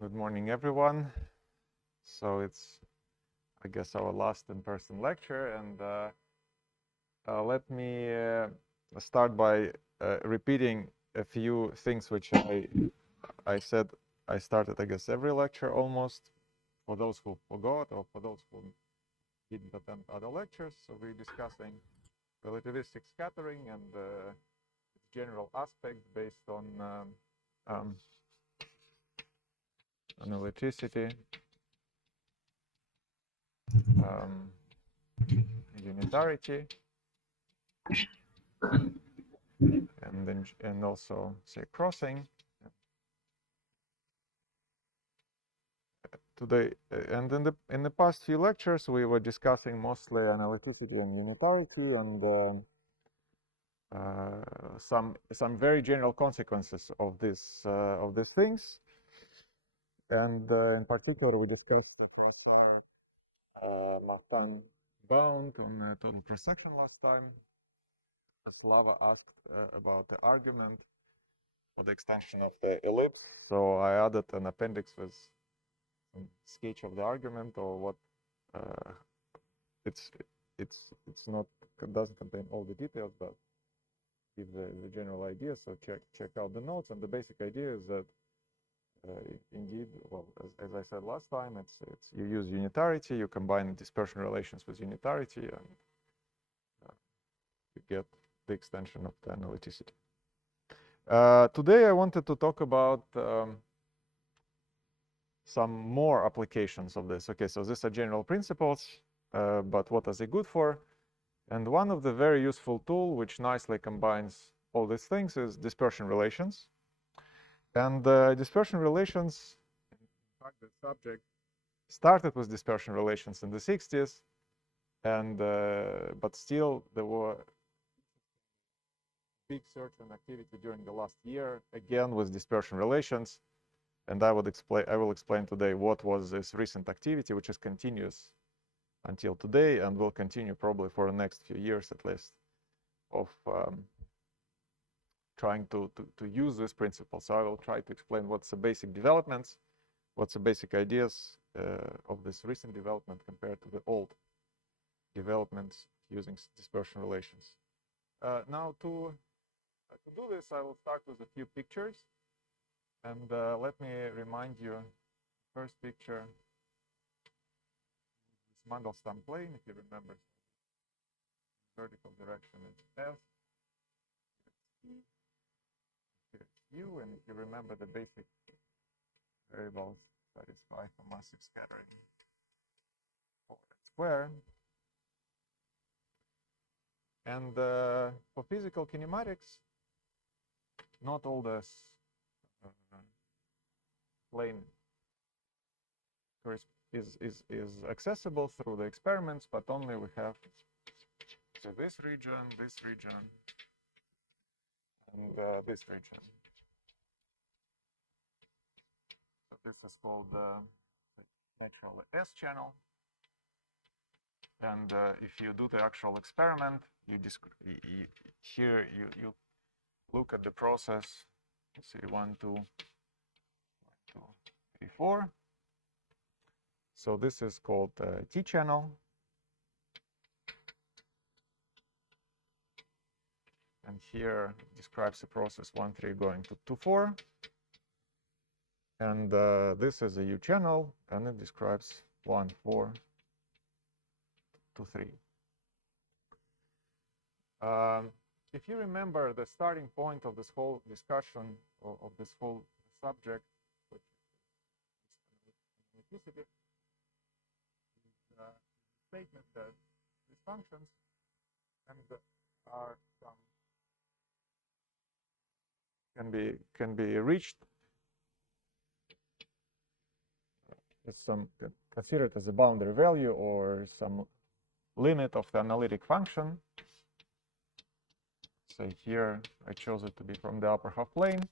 Good morning, everyone. So it's, I guess, our last in-person lecture, and let me start by repeating a few things which I said I started, I guess, every lecture almost, for those who forgot or for those who didn't attend other lectures. So we're discussing relativistic scattering and its general aspects based on analyticity, unitarity, and also say crossing. Today and in the past few lectures we were discussing mostly analyticity and unitarity and some very general consequences of these things, and in particular we discussed the cross-star Martin bound on total cross-section last time. Slava asked about the argument for the extension of the ellipse, so I added an appendix with some sketch of the argument, or what it's not, doesn't contain all the details, but give the general idea. So check out the notes, and the basic idea is that indeed, well, as I said last time, it's you use unitarity, you combine dispersion relations with unitarity, and you get the extension of the analyticity. Today I wanted to talk about some more applications of this. Okay, so these are general principles, but what are they good for? And one of the very useful tool which nicely combines all these things is dispersion relations. And dispersion relations, in fact, the subject started with dispersion relations in the 60s, and but still there were big search and activity during the last year, again with dispersion relations. And I will explain today what was this recent activity, which is continuous until today and will continue probably for the next few years at least, of trying to use this principle. So I will try to explain what's the basic developments, what's the basic ideas of this recent development compared to the old developments using dispersion relations. Now to do this, I will start with a few pictures. And let me remind you, first picture, this Mandelstam plane, if you remember, vertical direction is S, here's U, and if you remember the basic variables, that is phi for massive scattering for square. And for physical kinematics, not all this plane is accessible through the experiments, but only we have so this region, and this region. So this is called the natural S channel. And if you do the actual experiment, here you look at the process. Let's see, 1, 2, 3, 4. So this is called T channel. And here describes the process 1, 3 going to 2, 4. And this is a U channel, and it describes 1, 4, 2, 3. If you remember the starting point of this whole discussion, of this whole subject, which is the statement that these functions are can be reached as some considered as a boundary value or some limit of the analytic function. So here I chose it to be from the upper half plane,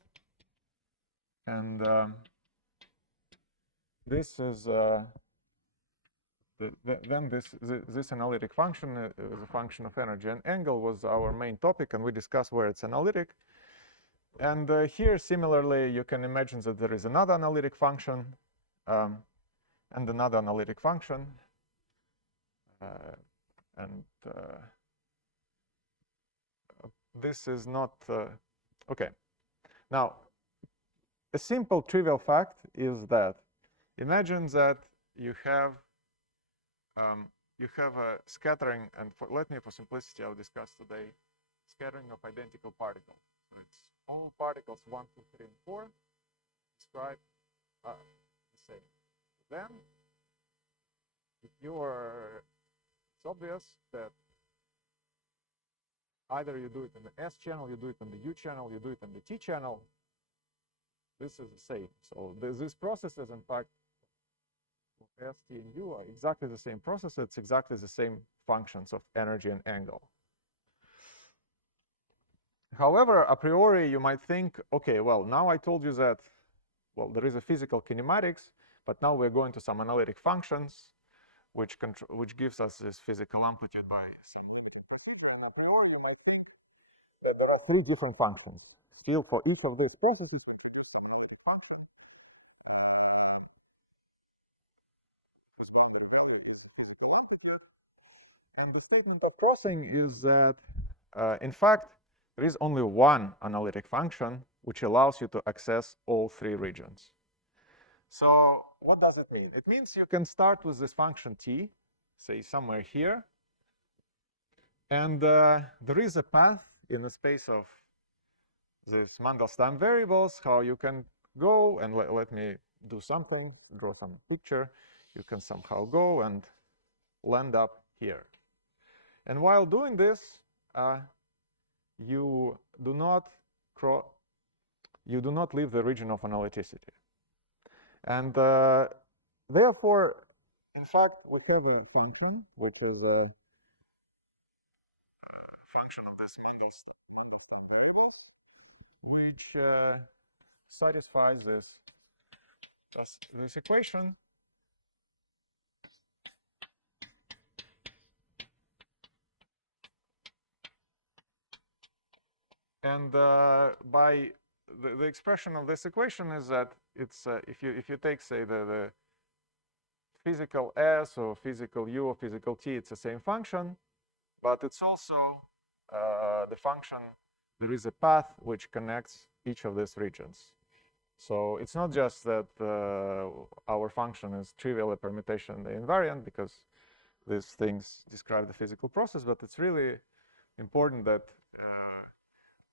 and this is then this analytic function is a function of energy and angle was our main topic, and we discussed where it's analytic. And here, similarly, you can imagine that there is another analytic function and another analytic function. And this is not OK. Now, a simple trivial fact is that imagine that you have a scattering, and let me, for simplicity, I'll discuss today scattering of identical particles. So it's all particles 1, 2, 3, and 4 described the same. Then, if it's obvious that either you do it in the S channel, you do it in the U channel, you do it in the T channel. This is the same. So these processes, in fact, S, T, and U are exactly the same process. It's exactly the same functions of energy and angle. However, a priori, you might think, OK, well, now I told you that, well, there is a physical kinematics, but now we're going to some analytic functions, which gives us this physical amplitude by some limited procedure. I think that there are 3 different functions. Still, for each of these processes, and the statement of crossing is that, in fact, there is only one analytic function which allows you to access all 3 regions. So what does it mean? It means you can start with this function t, say somewhere here, and there is a path in the space of these Mandelstam variables, how you can go, and let me do something, draw some picture. You can somehow go and land up here. And while doing this, you do not leave the region of analyticity. And therefore, in fact, we have a function which is a function of this Mandelstam variables, which satisfies this equation. And by the expression of this equation is that it's if you take, say, the physical S or physical U or physical T, it's the same function, but it's also the function. There is a path which connects each of these regions. So it's not just that our function is trivial a permutation and the invariant, because these things describe the physical process, but it's really important that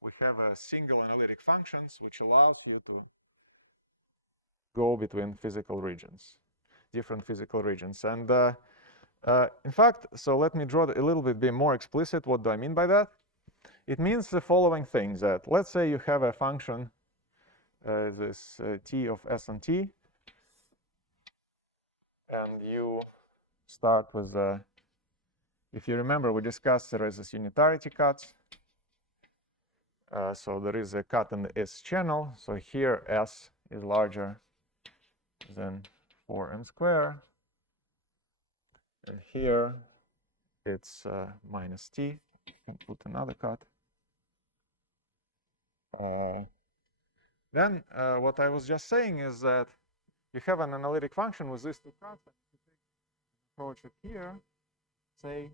we have a single analytic functions which allows you to go between physical regions, different physical regions. And in fact, so let me draw a little bit, be more explicit. What do I mean by that? It means the following things, that let's say you have a function, this t of S and T, and you start with, if you remember, we discussed there is this unitarity cuts. So there is a cut in the S channel. So here S is larger than 4m squared. And here it's minus t. And put another cut. Then what I was just saying is that you have an analytic function with these 2 cuts. If you approach it here, say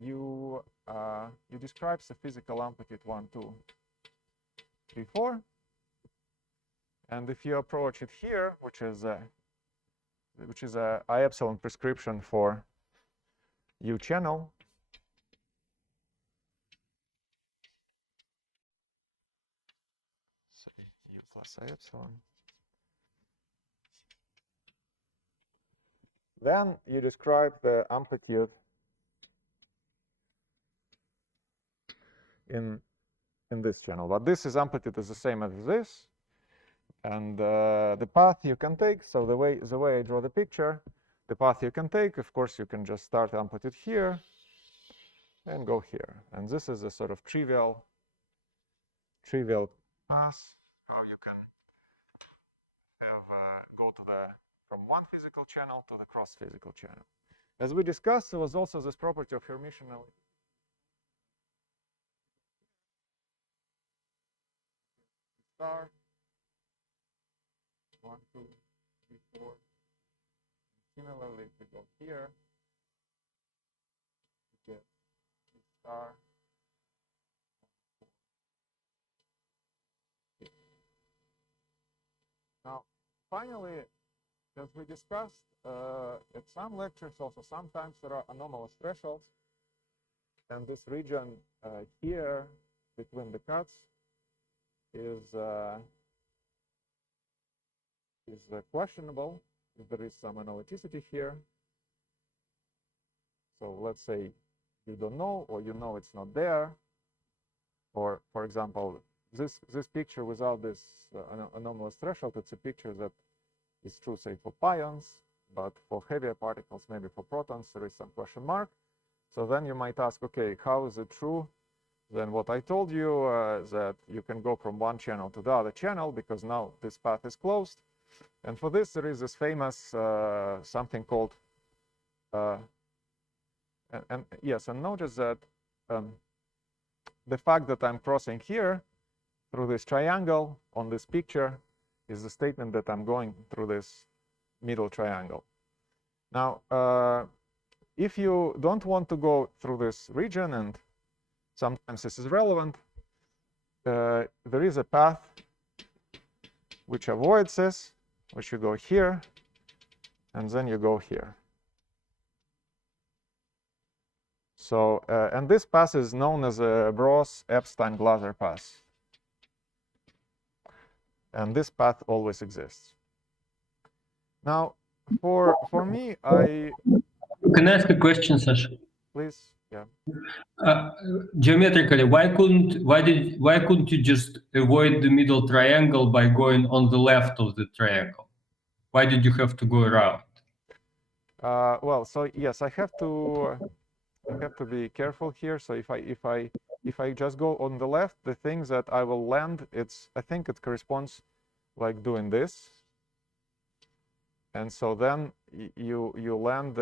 you describe the physical amplitude 1, 2, 3, 4. And if you approach it here, which is a I epsilon prescription for U channel, say U plus I epsilon, then you describe the amplitude in this channel. But this amplitude is the same as this. And the path you can take, so the way I draw the picture, the path you can take, of course, you can just start amplitude here and go here. And this is a sort of trivial path, how you can go from one physical channel to the cross physical channel. As we discussed, there was also this property of Hermitian. star. 1, 2, 3, 4. Similarly, if we go here, we get C star. Now, finally, as we discussed at some lectures, also sometimes there are anomalous thresholds, and this region here between the cuts is questionable if there is some analyticity here. So let's say you don't know, or you know it's not there, or for example, this picture without this anomalous threshold, it's a picture that is true, say, for pions, but for heavier particles, maybe for protons, there is some question mark. So then you might ask, okay, how is it true? Then what I told you, that you can go from one channel to the other channel, because now this path is closed. And for this, there is this famous something called, yes, and notice that the fact that I'm crossing here through this triangle on this picture is the statement that I'm going through this middle triangle. Now, if you don't want to go through this region, and sometimes this is relevant, there is a path which avoids this, which you go here, and then you go here. So, and this path is known as a Bros-Epstein-Glaser path. And this path always exists. Now, for me, Can I ask a question, Sasha? Please, yeah. Geometrically, why couldn't you just avoid the middle triangle by going on the left of the triangle? Why did you have to go around? Well, so yes, I have to be careful here. So if I just go on the left, the things that I will land, I think it corresponds like doing this. And so then you land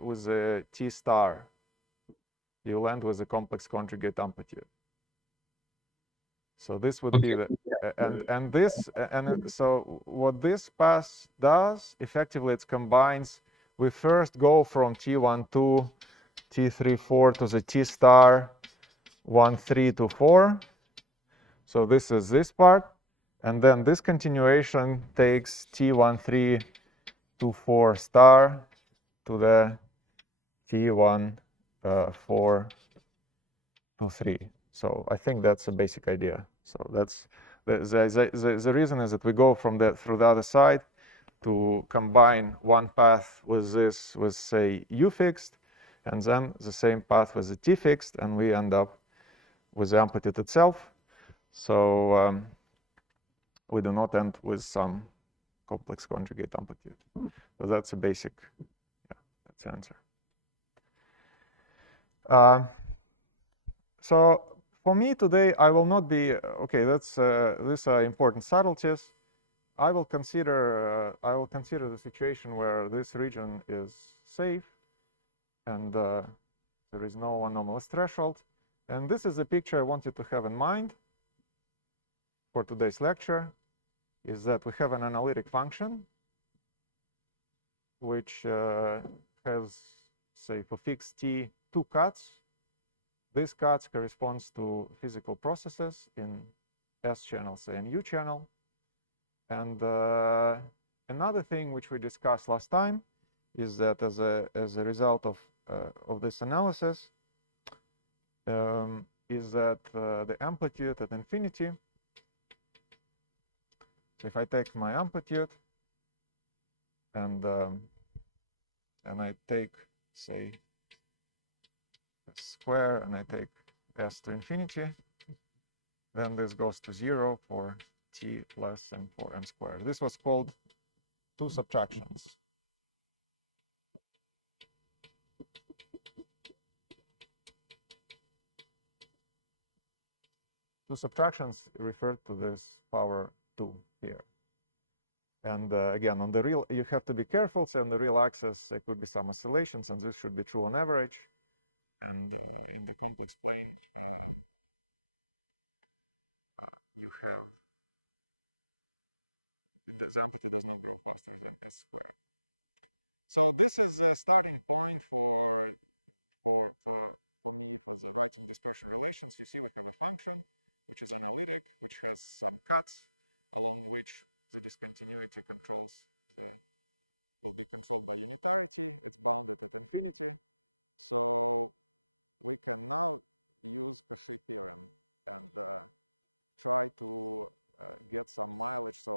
with a T star. You land with a complex conjugate amplitude. So this would be the so what this path does effectively, it combines. We first go from T12, T34 to the T star 13 to 4. So this is this part, and then this continuation takes T13 to 4 star to the T14 to 3. So I think that's a basic idea. So that's the reason is that we go from through the other side to combine one path with this, with say U fixed, and then the same path with the T fixed, and we end up with the amplitude itself. So we do not end with some complex conjugate amplitude. So that's a basic, yeah, that's the answer. So for me today, I will not be, okay, these are important subtleties. I will consider the situation where this region is safe and there is no anomalous threshold. And this is a picture I want you to have in mind for today's lecture, is that we have an analytic function which has, say, for fixed t, 2 cuts. These cuts corresponds to physical processes in S channel, say, and U channel. And another thing which we discussed last time is that as a result of this analysis, is that the amplitude at infinity. So if I take my amplitude and I take, say, square, and I take S to infinity, then this goes to 0 for t less than 4m squared. This was called 2 subtractions. Two subtractions refer to this power 2 here. And again, on the real, you have to be careful. So on the real axis, there could be some oscillations, and this should be true on average. And in the complex plane, you have this amplitude does not grow close to S squared. So this is a starting point for the lots of dispersion relations. You see we have a function which is analytic, which has some cuts along which the discontinuity controls the controlled by unitarity, bounded by continuity. So we can now in this particular and try to get some knowledge to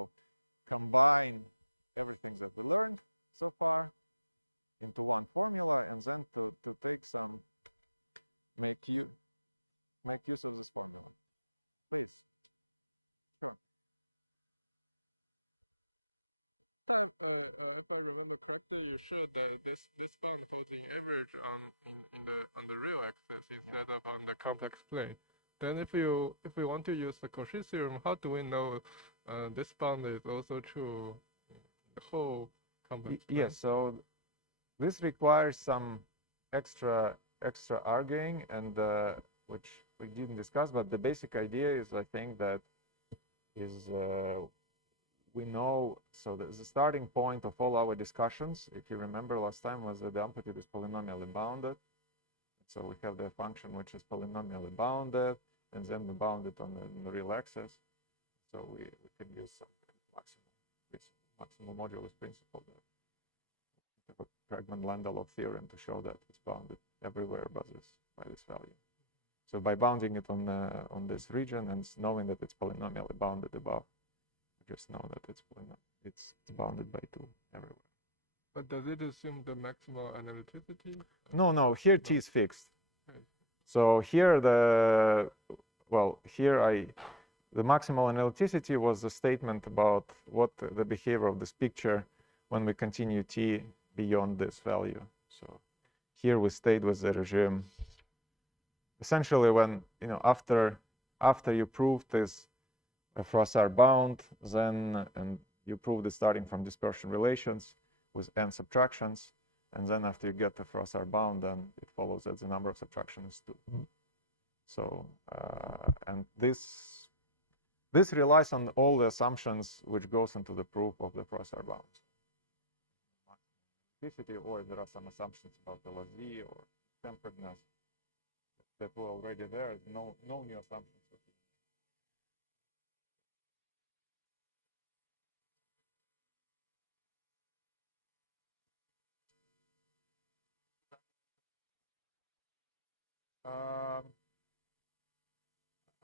combine everything that we learned so far into one formula and then to bring some key hypothesis formula. If I remember correctly, you showed this band holding average on the real axis instead of on the complex plane. Then if we want to use the Cauchy theorem, how do we know this band is also true the whole complex plane? Yes, so this requires some extra arguing, and which we didn't discuss, but the basic idea is, I think, that is we know, so the starting point of all our discussions, if you remember last time, was that the amplitude is polynomially bounded. So we have the function which is polynomially bounded, and then we bound it on the real axis. So we can use some maximal modulus principle, the Kragman-Landelov theorem, to show that it's bounded everywhere by this value. So by bounding it on this region and knowing that it's polynomially bounded above, we just know that it's bounded by 2 everywhere. But does it assume the maximal analyticity? No. Here T is fixed. Okay. So here the maximal analyticity was the statement about what the behavior of this picture when we continue T beyond this value. So here we stayed with the regime. Essentially, when after you prove this Froissart bound, then you prove the starting from dispersion relations with n subtractions, and then after you get the Froissart bound, then it follows that the number of subtraction is 2. Mm-hmm. So and this relies on all the assumptions which goes into the proof of the Froissart bound. Or there are some assumptions about the Lazy or temperedness that were already there. No new assumptions.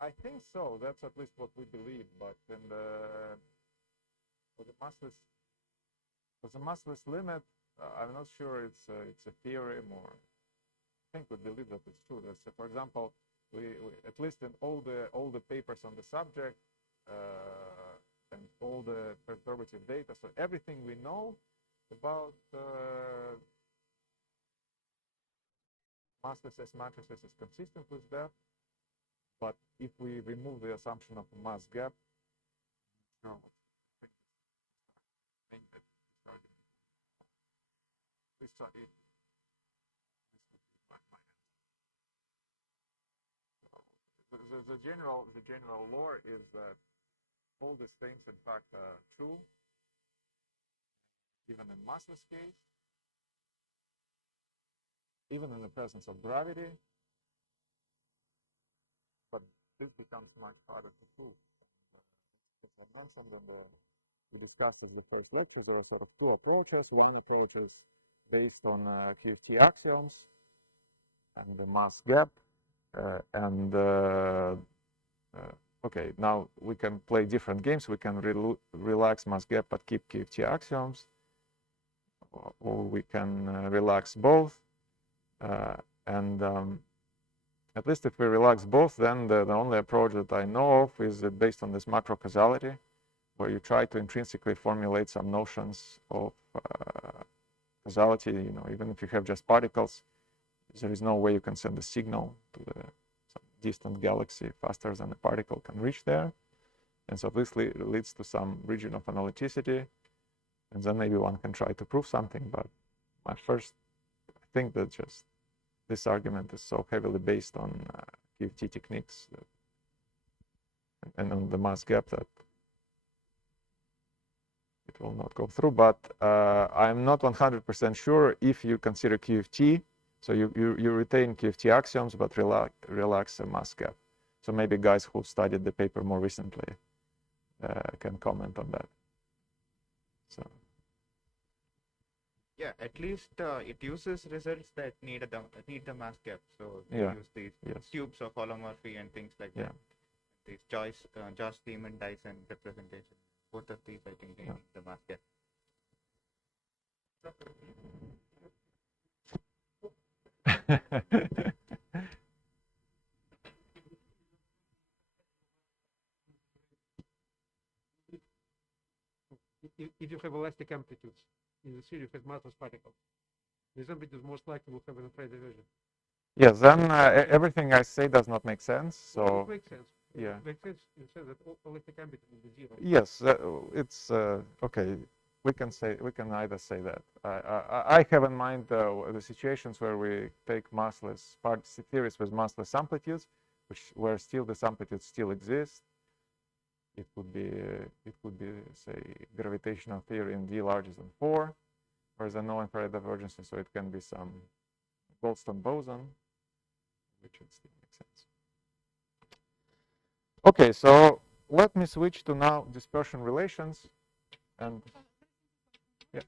I think so. That's at least what we believe. But for the massless limit, I'm not sure it's a theorem, or I think we believe that it's true. That's, for example, we at least in all the papers on the subject and all the perturbative data, so everything we know about massless S matrices is consistent with that. But if we remove the assumption of a mass gap, no. The general lore is that all these things, in fact, are true, even in massless case, even in the presence of gravity. But this becomes much harder to prove. As I mentioned, we discussed in the first lecture, there are sort of 2 approaches. One approach is based on QFT axioms and the mass gap. Okay, now we can play different games. We can relax mass gap but keep QFT axioms, or we can relax both. At least if we relax both, then the only approach that I know of is based on this macro causality, where you try to intrinsically formulate some notions of causality. Even if you have just particles, there is no way you can send a signal to some distant galaxy faster than a particle can reach there. And so this leads to some region of analyticity, and then maybe one can try to prove something. But I think that just this argument is so heavily based on QFT techniques and on the mass gap that will not go through, but I'm not 100% sure if you consider QFT. So you retain QFT axioms, but relax a mass gap. So maybe guys who studied the paper more recently can comment on that. So. Yeah, at least it uses results that need the mass gap. So they use these tubes of holomorphy and things like that. These Joyce-Lehman-Dyson representation. Both of these, I think, they need the mass gap. If you have elastic amplitudes in the sphere, you have massless particles. These amplitudes most likely will have an Frey division. Yes, then everything I say does not make sense. So well, it makes sense. Yeah, it makes sense in the sense that elastic amplitude will be zero. Yes, it's okay. We can either say that. I have in mind the situations where we take massless theories with massless amplitudes, where still this amplitude still exists. It could be say gravitational theory in d larger than 4, where there's no infrared divergence, so it can be some Goldstone boson, which would still make sense. Okay, so let me switch to now dispersion relations, and yeah.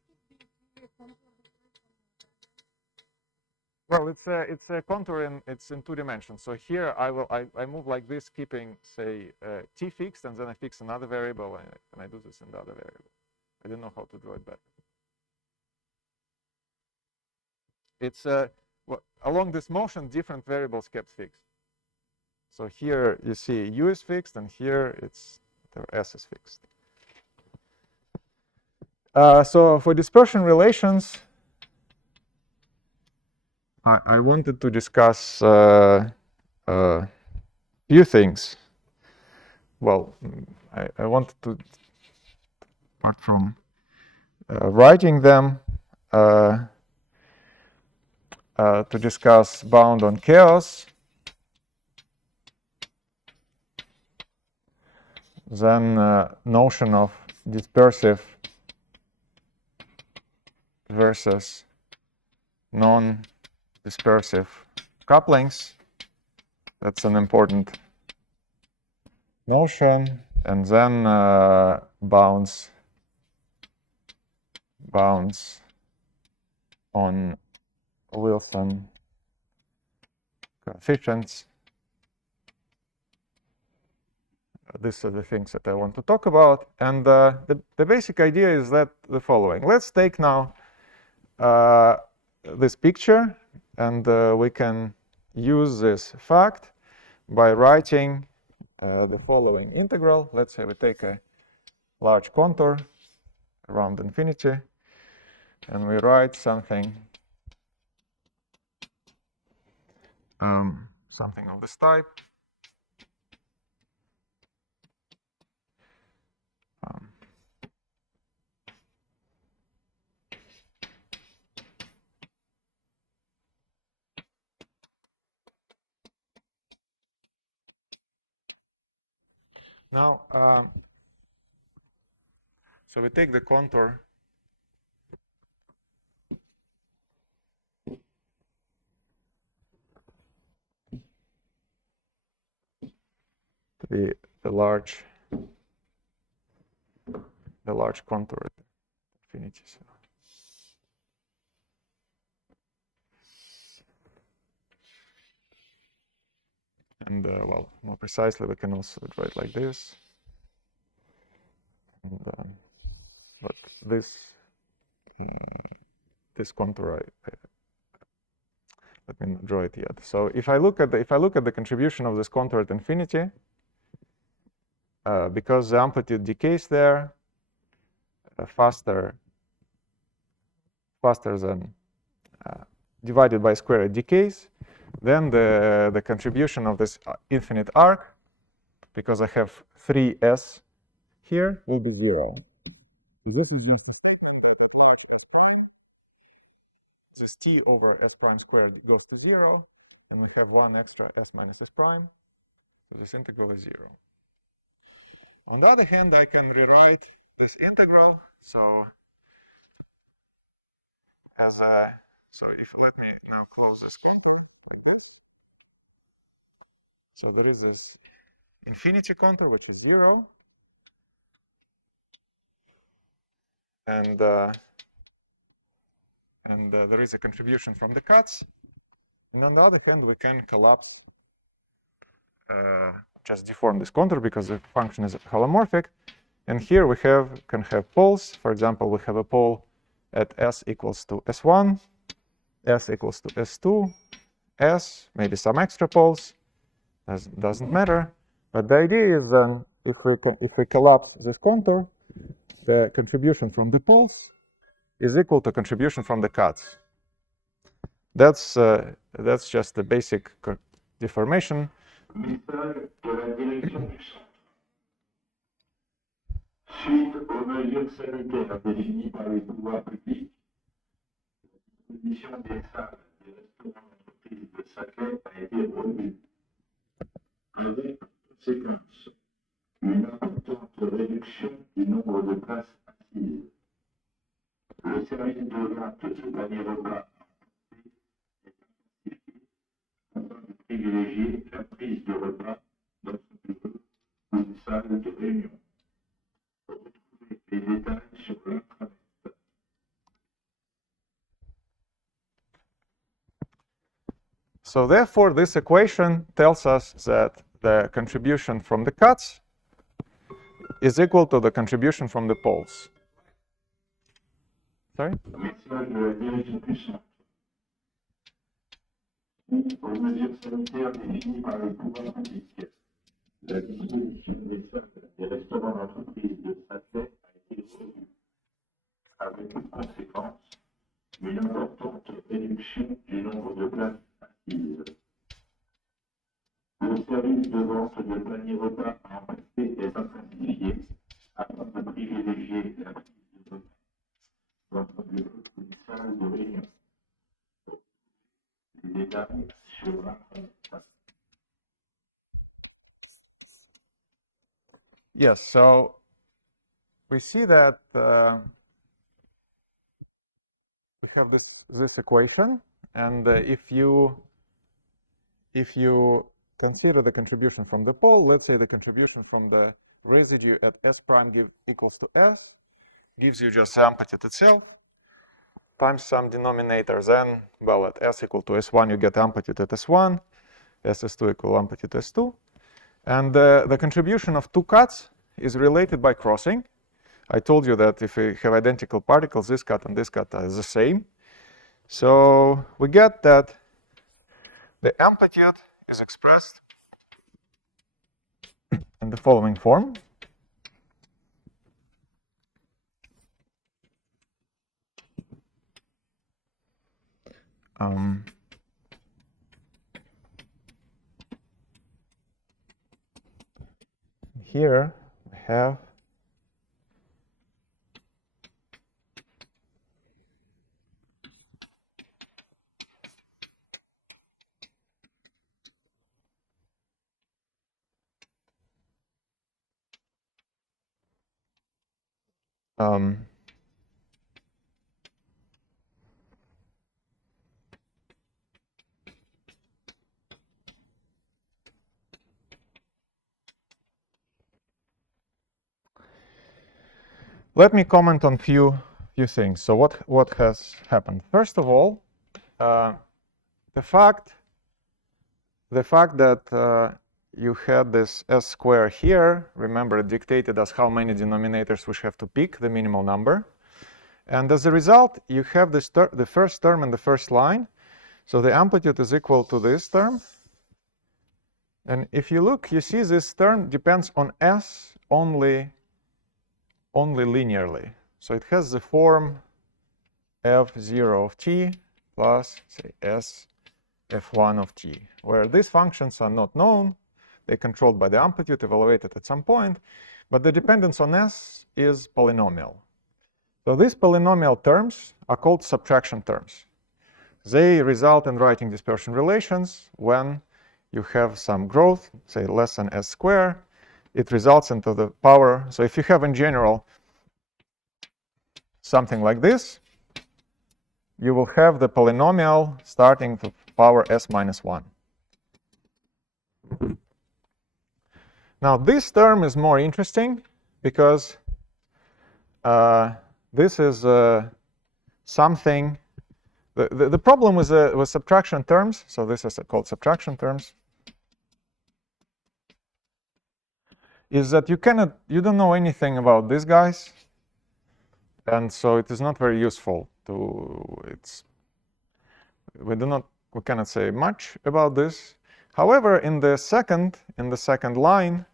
Well, it's a contour and it's in 2 dimensions. So here I move like this, keeping say t fixed, and then I fix another variable, and I do this in the other variable. I don't know how to draw it better. It's well, along this motion, different variables kept fixed. So here you see u is fixed, and here it's s is fixed. So for dispersion relations, I wanted to discuss a few things. Well, I wanted to, apart from writing them, to discuss bound on chaos, then notion of dispersive versus non-dispersive couplings. That's an important notion. And then bounds on Wilson coefficients. These are the things that I want to talk about. And the basic idea is that the following. Let's take now this picture, and we can use this fact by writing the following integral. Let's say we take a large contour around infinity, and we write something something of this type. Now, so we take the contour to the large contour at infinity. So. And well, more precisely, we can also draw it like this. And, but this contour, let me draw it yet. So if I look at the contribution of this contour at infinity, because the amplitude decays there faster than divided by square, it decays. Then the contribution of this infinite arc, because I have 3s here, will be 0. This t over s prime squared goes to 0, and we have 1 extra s minus s prime. So this integral is 0. On the other hand, I can rewrite this integral So if let me now close this contour like that. So there is this infinity contour, which is 0. And there is a contribution from the cuts. And on the other hand, we can collapse, just deform this contour because the function is holomorphic. And here we can have poles. For example, we have a pole at s equals to s1, s equals to s2, s, maybe some extra poles. Doesn't matter. But the idea is then if we collapse this contour, the contribution from the poles is equal to contribution from the cuts. That's just the basic deformation. Message de la direction du centre. Suite aux mesures sanitaires définies par les pouvoirs publics, la disposition des salles des restaurants d'entreprise de Saclay a été revue. Avec pour conséquence une importante réduction du nombre de places assises. Le service de vente de panier repas est intensifié afin de privilégier la prise de repas dans son bureau ou une salle de réunion. Retrouvez les détails sur l'intranet. So therefore, this equation tells us that the contribution from the cuts is equal to the contribution from the poles. Sorry? Message de la direction du centre. Suite aux mesures sanitaires définies par les pouvoirs publics, la disposition des salles des restaurants d'entreprise de Saclay a été revue. Avec pour conséquence une importante réduction du nombre de places assises. Le service de vente de panier repas en passé est intensifié afin de privilégier la prise de repas dans son bureau ou une salle de réunion. Les détails sur l'intranet. Yes, so we see that we have this equation, and if you consider the contribution from the pole, let's say the contribution from the residue at s prime equals to s, gives you just the amplitude itself times some denominator. Then, well, at s equal to s1, you get amplitude at s1, s2 equal amplitude s2. And the contribution of two cuts is related by crossing. I told you that if we have identical particles, this cut and this cut are the same. So we get that the amplitude is expressed in the following form. Here we have let me comment on few things. So what has happened? First of all, the fact that you had this s square here, remember, it dictated us how many denominators we have to pick, the minimal number. And as a result, you have this the first term in the first line. So the amplitude is equal to this term. And if you look, you see this term depends on s only linearly. So it has the form f0 of t plus, say, s f1 of t, where these functions are not known. They're controlled by the amplitude evaluated at some point, but the dependence on s is polynomial. So these polynomial terms are called subtraction terms. They result in writing dispersion relations when you have some growth, say less than s squared. It results into the power. So if you have in general something like this, you will have the polynomial starting to power s minus 1. Now, this term is more interesting because this is something. The problem with subtraction terms, so this is called subtraction terms, is that you don't know anything about these guys, and so it is not very useful we cannot say much about this. However, in the second line,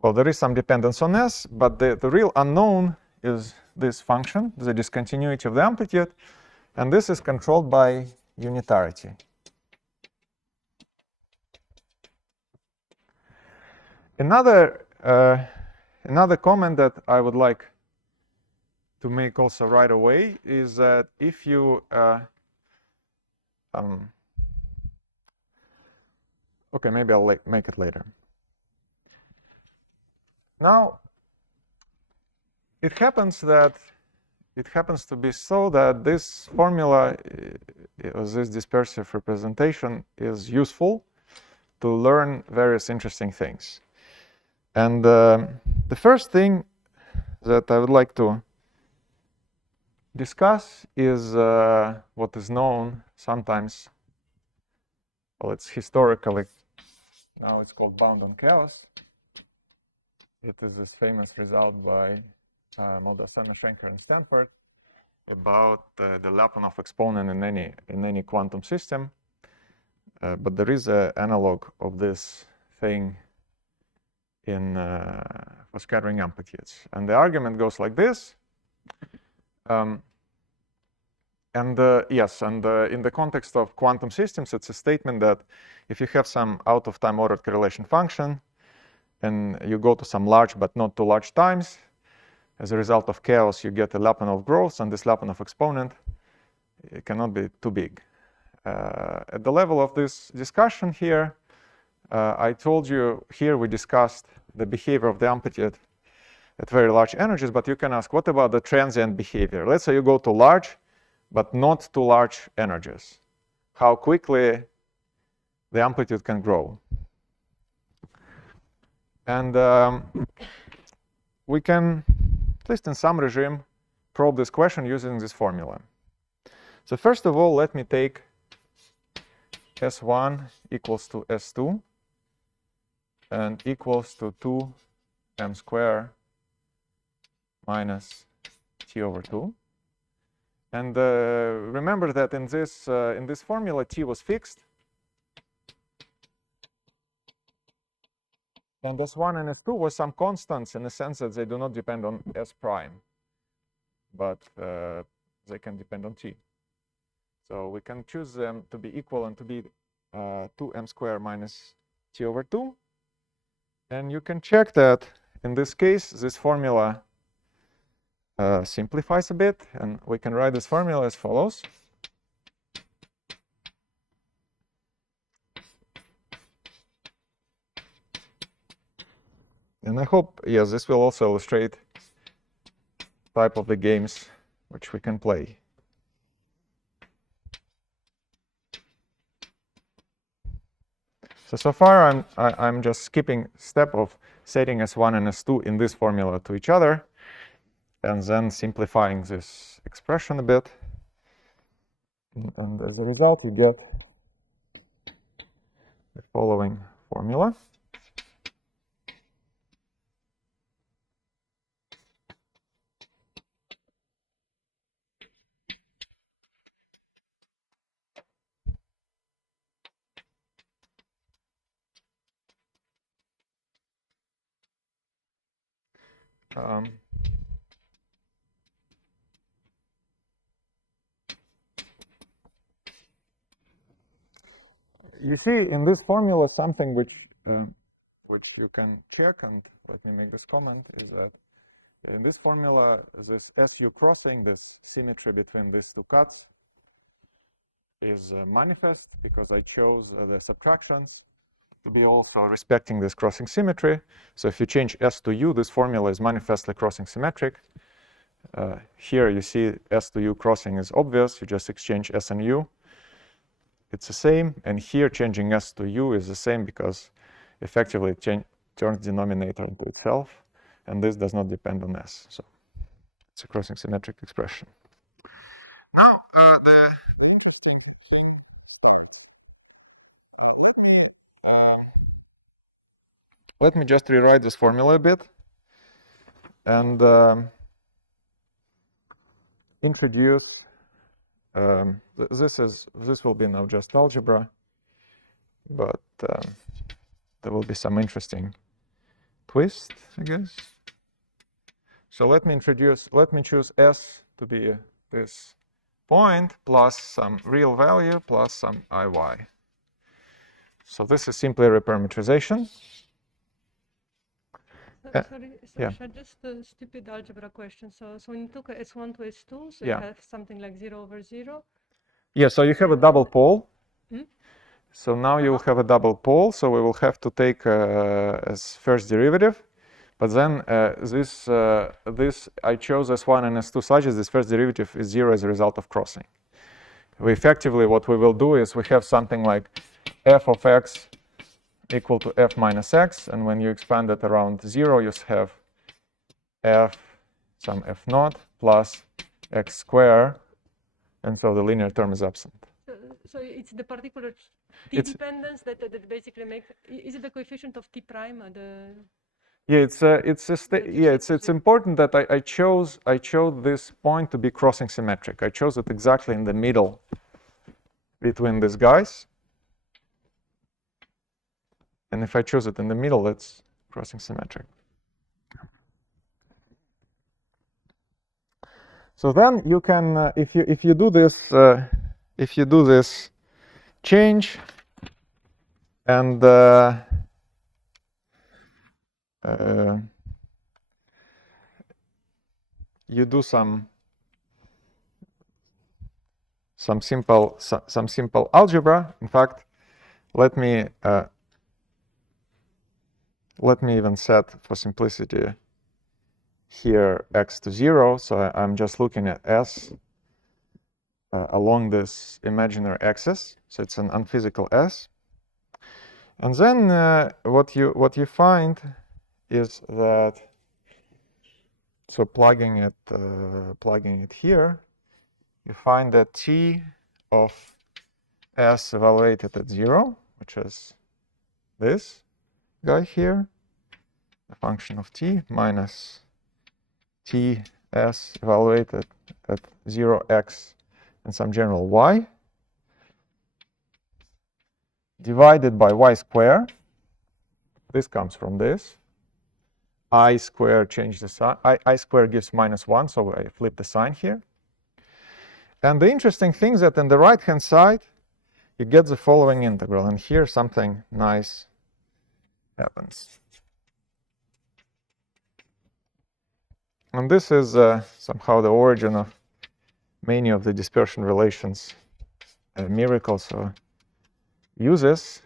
well, there is some dependence on s, but the real unknown is this function, the discontinuity of the amplitude, and this is controlled by unitarity. Another comment that I would like to make also right away is that if you okay, maybe I'll make it later. Now, it happens to be so that this formula, this dispersive representation, is useful to learn various interesting things. And the first thing that I would like to discuss is what is known sometimes, well, it's historically, now it's called bound on chaos. It is this famous result by Moldasana, Schenker, and Stanford about the Lyapunov exponent in any quantum system. But there is an analog of this thing for scattering amplitudes. And the argument goes like this. In the context of quantum systems, it's a statement that if you have some out-of-time ordered correlation function, and you go to some large but not too large times, as a result of chaos, you get a Lyapunov growth, and this Lyapunov exponent, it cannot be too big. At the level of this discussion here, I told you here we discussed the behavior of the amplitude at very large energies, but you can ask, what about the transient behavior? Let's say you go to large, but not too large energies. How quickly the amplitude can grow? And we can, at least in some regime, probe this question using this formula. So first of all, let me take S1 equals to S2 and equals to 2m squared minus t over 2. And remember that in this formula, t was fixed. And S1 and S2 were some constants in the sense that they do not depend on S prime, but they can depend on t. So we can choose them to be equal and to be 2m squared minus t over 2. And you can check that in this case, this formula simplifies a bit, and we can write this formula as follows. And I hope, yes, this will also illustrate type of the games which we can play. So far, I'm just skipping step of setting S1 and S2 in this formula to each other, and then simplifying this expression a bit. And as a result, you get the following formula. You see in this formula something which you can check, and let me make this comment, is that in this formula, this SU crossing, this symmetry between these two cuts, is manifest because I chose the subtractions to be also respecting this crossing symmetry. So if you change S to U, this formula is manifestly crossing symmetric. Here you see S to U crossing is obvious. You just exchange S and U. It's the same. And here changing S to U is the same because effectively it turns denominator into itself. And this does not depend on S. So it's a crossing symmetric expression. Now, the interesting thing starts. Let me just rewrite this formula a bit and introduce. This will be now just algebra, but there will be some interesting twist, I guess. So let me choose S to be this point plus some real value plus some IY. So this is simply a reparametrization. Sorry, yeah. Just a stupid algebra question. So when you took S1 to S2, so yeah. you have something like 0 over 0. Yeah, so you have a double pole. Hmm? So now you will have a double pole, so we will have to take as first derivative. But then this I chose S1 and S2 such as this first derivative is 0 as a result of crossing. Effectively, what we will do is we have something like f of x equal to f minus x, and when you expand it around 0, you have f some f naught plus x squared, and so the linear term is absent. So it's the particular t dependence that basically makes. Is it the coefficient of t prime? Yeah, it's important that I chose this point to be crossing symmetric. I chose it exactly in the middle between these guys. And if I choose it in the middle, it's crossing symmetric. So then you can, if you do this change, and you do some simple algebra. In fact, let me even set for simplicity here x to 0. So I'm just looking at S along this imaginary axis. So it's an unphysical S. And then what you find is that, so plugging it here, you find that t of S evaluated at 0, which is this guy here, the function of t minus t s evaluated at 0x and some general y, divided by y squared. This comes from this. I squared change the sign. I squared gives -1, so I flip the sign here. And the interesting thing is that on the right-hand side, you get the following integral. And here something nice happens. And this is somehow the origin of many of the dispersion relations miracles or uses.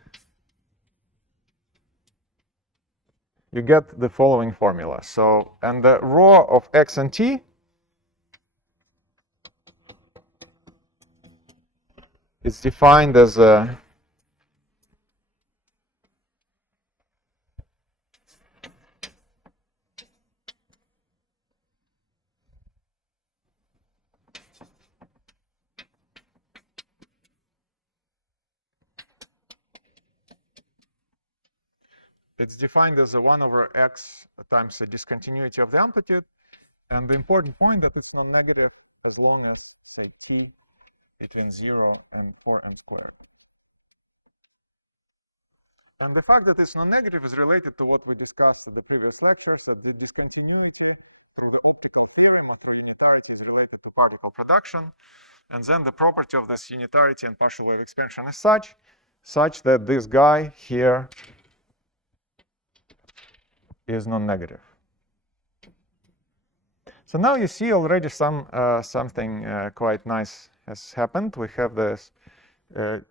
You get the following formula. So, and the rho of x and t is defined as a it's defined as a 1 over x times the discontinuity of the amplitude. And the important point that it's non-negative as long as, say, t between 0 and 4m squared. And the fact that it's non-negative is related to what we discussed at the previous lectures, that the discontinuity from the optical theorem or through unitarity is related to particle production. And then the property of this unitarity and partial wave expansion is such that this guy here is non-negative. So now you see already something quite nice has happened. We have this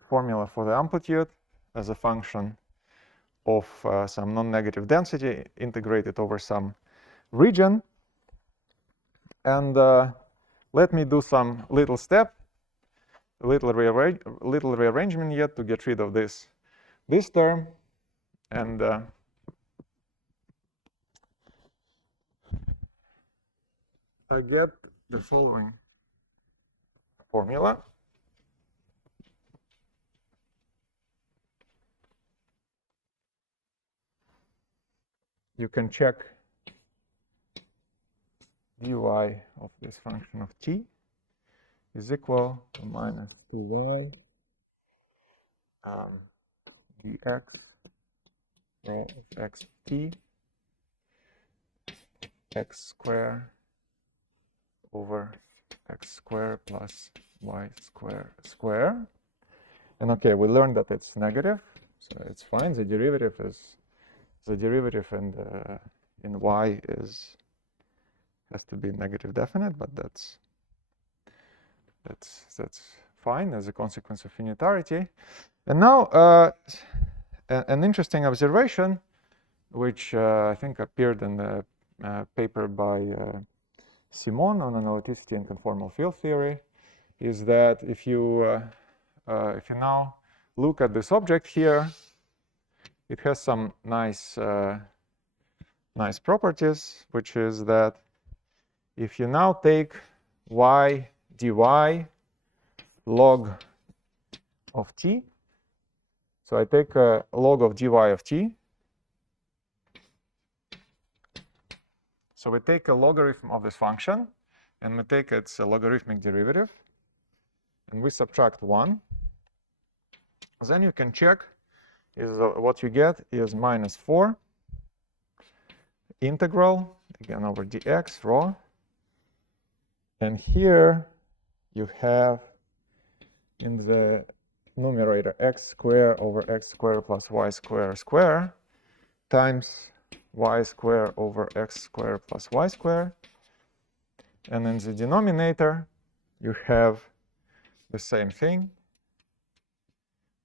formula for the amplitude as a function of some non-negative density integrated over some region. And let me do some little rearrangement yet to get rid of this term. And I get the following formula. You can check dy of this function of t is equal to minus 2y dx rho of xt x squared over x squared plus y squared. And okay, we learned that it's negative, so it's fine. The derivative and in y has to be negative definite, but that's fine as a consequence of unitarity. And now an interesting observation, which I think appeared in the paper by Simon on analyticity and conformal field theory, is that if you now look at this object here, it has some nice properties, which is that if you now take y dy log of t, so I take a log of dy of t, so we take a logarithm of this function, and we take its logarithmic derivative, and we subtract 1. Then you can check is what you get is minus 4 integral, again over dx rho. And here you have in the numerator x squared over x squared plus y squared times y squared over x squared plus y squared. And in the denominator, you have the same thing,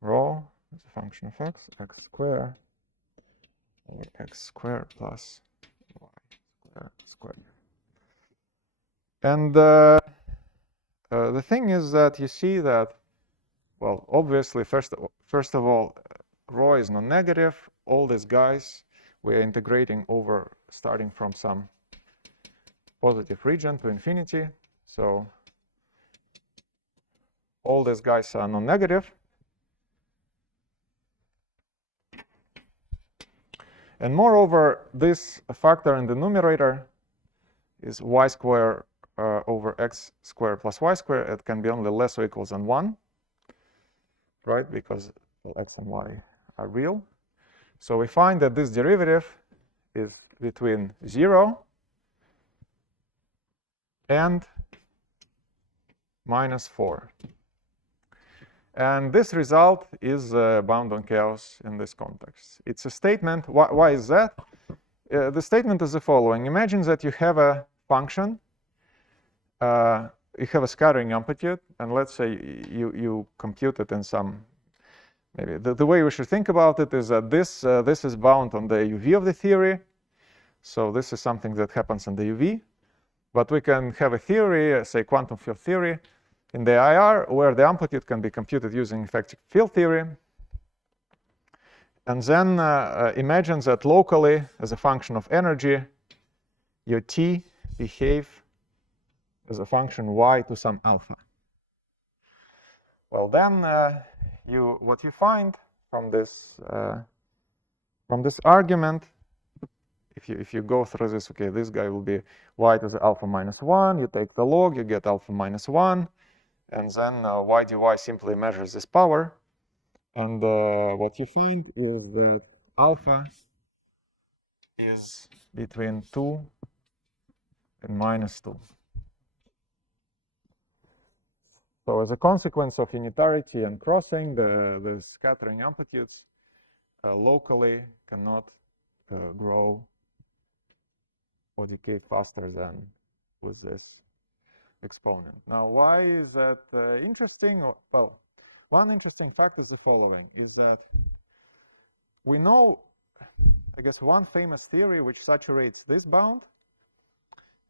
rho as a function of x squared over x squared plus y squared. And the thing is that you see that, well, obviously, first of all, rho is non-negative. All these guys, we are integrating over starting from some positive region to infinity. So all these guys are non-negative. And moreover, this factor in the numerator is y squared over x squared plus y squared. It can be only less or equals than 1, right? Because well, x and y are real. So we find that this derivative is between 0 and minus 4. And this result is bound on chaos in this context. It's a statement. Why is that? The statement is the following. Imagine that you have a function, you have a scattering amplitude, and let's say you compute it in some, maybe the way we should think about it is that this is bound on the UV of the theory. So this is something that happens in the UV. But we can have a theory, say quantum field theory, in the IR, where the amplitude can be computed using effective field theory. And then imagine that locally, as a function of energy, your t behave as a function y to some alpha. Well, then what you find from this argument, if you go through this, okay, this guy will be y to the alpha minus 1. You take the log, you get alpha minus 1. And then y dy simply measures this power. And what you find is that alpha is between 2 and minus 2. So as a consequence of unitarity and crossing, the scattering amplitudes locally cannot grow or decay faster than with this exponent. Now, why is that interesting? Well, one interesting fact is the following, is that we know, I guess, one famous theory which saturates this bound,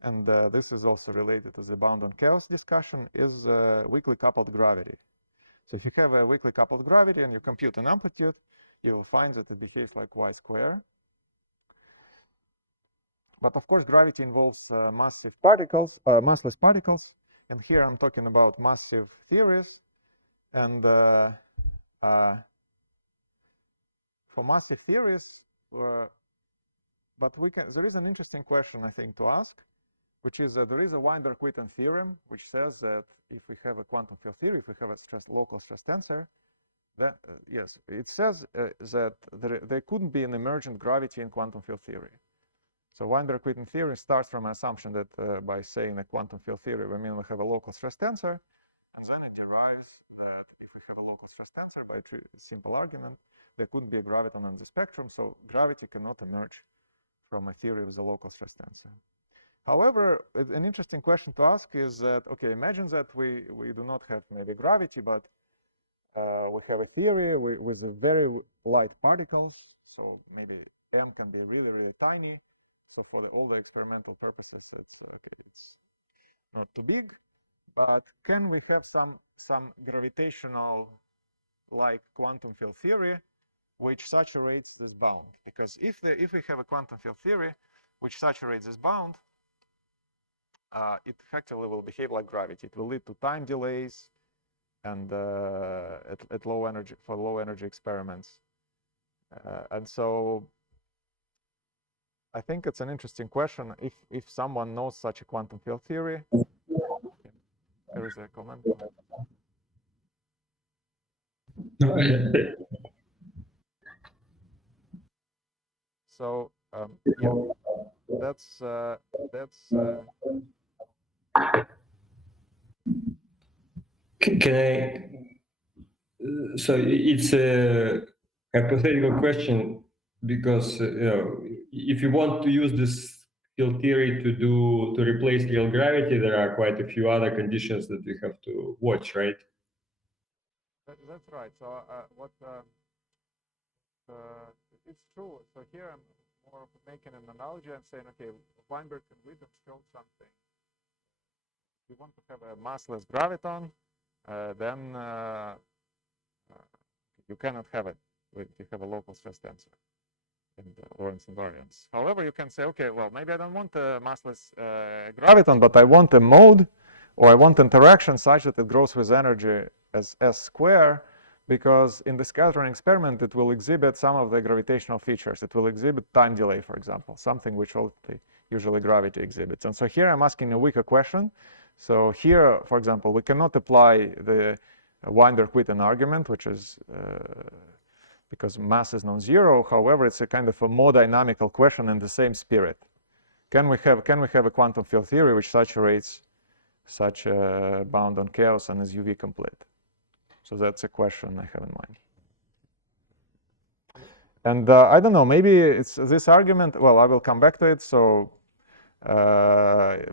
and this is also related to the bound on chaos discussion, is weakly coupled gravity. So if you have a weakly coupled gravity and you compute an amplitude, you will find that it behaves like y square. But of course, gravity involves massive particles, massless particles. And here I'm talking about massive theories. And for massive theories, but there is an interesting question, I think, to ask, which is that there is a Weinberg-Witten theorem, which says that if we have a quantum field theory, if we have a local stress tensor, that, yes, it says that there couldn't be an emergent gravity in quantum field theory. So Weinberg-Witten theory starts from an assumption that by saying a quantum field theory, we mean we have a local stress tensor, and then it derives that if we have a local stress tensor by a simple argument, there couldn't be a graviton on the spectrum, so gravity cannot emerge from a theory with a local stress tensor. However, an interesting question to ask is that, okay, imagine that we do not have maybe gravity, but we have a theory with a very light particles, so maybe m can be really, really tiny. So for all the experimental purposes, it's not too big. But can we have some gravitational like quantum field theory which saturates this bound? Because if we have a quantum field theory which saturates this bound, it effectively will behave like gravity. It will lead to time delays and at low energy, for low energy experiments. And so I think it's an interesting question if someone knows such a quantum field theory. There is a comment. So yeah, that's Can I? So it's a hypothetical question because if you want to use this field theory to replace real gravity, there are quite a few other conditions that we have to watch, right? That's right. So it's true. So here I'm more making an analogy and saying, okay, Weinberg and Witten showed something. If you want to have a massless graviton, then you cannot have it if you have a local stress tensor in the Lorentz invariance. However, you can say, okay, well, maybe I don't want a massless graviton, but I want a mode, or I want interaction such that it grows with energy as s square, because in the scattering experiment, it will exhibit some of the gravitational features. It will exhibit time delay, for example, something which usually gravity exhibits. And so here I'm asking a weaker question. So here, for example, we cannot apply the Weinberg-Witten argument, which is because mass is non-zero. However, it's a kind of a more dynamical question in the same spirit. Can we have a quantum field theory which saturates such a bound on chaos and is UV complete? So that's a question I have in mind. And I don't know, maybe it's this argument, well, I will come back to it. So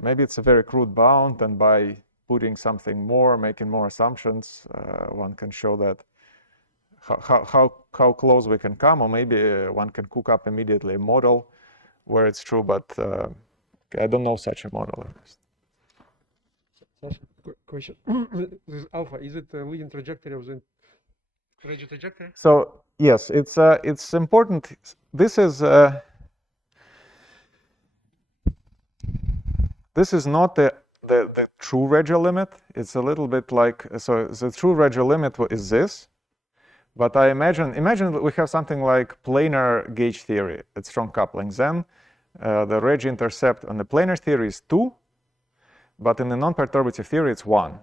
maybe it's a very crude bound, and by putting something more, making more assumptions, one can show that how close we can come, or maybe one can cook up immediately a model where it's true, but I don't know such a model. Question. This alpha, is it the leading trajectory of the radio trajectory? So yes, it's important. This is not the true Regio limit. It's a little bit like, so the true Regio limit is this. But I imagine that we have something like planar gauge theory at strong couplings. Then the Regio intercept on the planar theory is 2, but in the non-perturbative theory it's 1.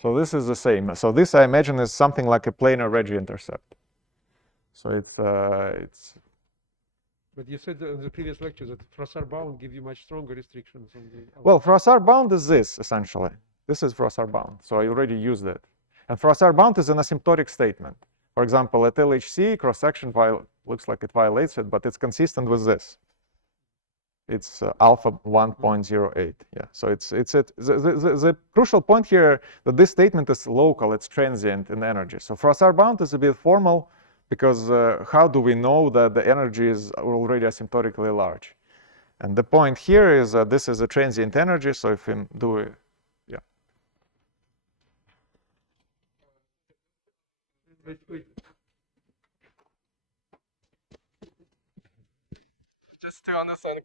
So this is the same. So this I imagine is something like a planar Regio intercept. So it's. But you said in the previous lecture that Froissart bound give you much stronger restrictions on the. Well, Froissart bound is this essentially. This is Froissart bound. So I already used it. And Froissart bound is an asymptotic statement. For example, at LHC, cross-section looks like it violates it, but it's consistent with this. It's alpha 1.08. Yeah. So the crucial point here that this statement is local. It's transient in energy. So Froissart bound is a bit formal because how do we know that the energy is already asymptotically large? And the point here is that this is a transient energy, so if we do it, yeah. Wait. Just to understand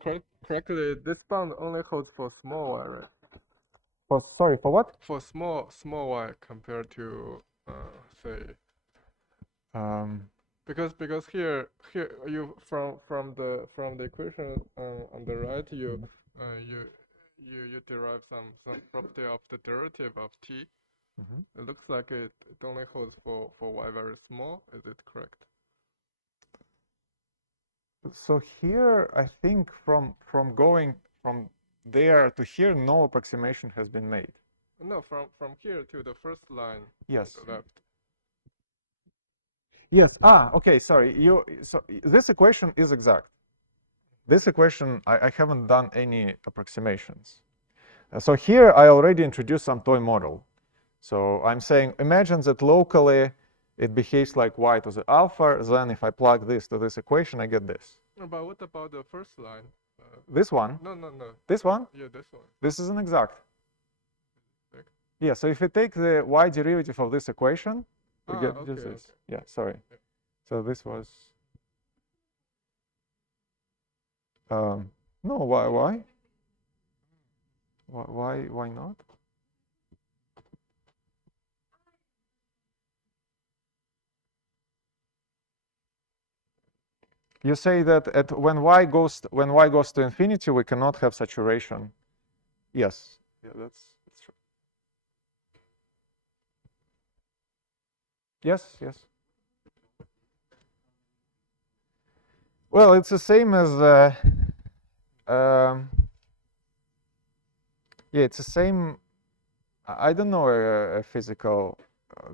correctly, this bound only holds for small y, right? Sorry, for what? For small y compared to say. Because here you from the equation on the right you derive some property of the derivative of t. It looks like it only holds for y very small. Is it correct? So here, I think from going from there to here, no approximation has been made. No, from here to the first line. Yes. To the left. Yes. Okay. Sorry. So this equation is exact. This equation, I haven't done any approximations. So here I already introduced some toy model. So I'm saying, imagine that locally it behaves like y to the alpha. Then if I plug this to this equation, I get this. But what about the first line? This one? No. This one? Yeah, this one. This is an exact. Yeah, so if we take the y derivative of this equation, we get just this. Okay. Yeah, sorry. Yeah. So this was... no, why? Why not? You say that when y goes to infinity, we cannot have saturation. Yes. Yeah, that's true. Yes. Well, it's the same as yeah, it's the same. I don't know a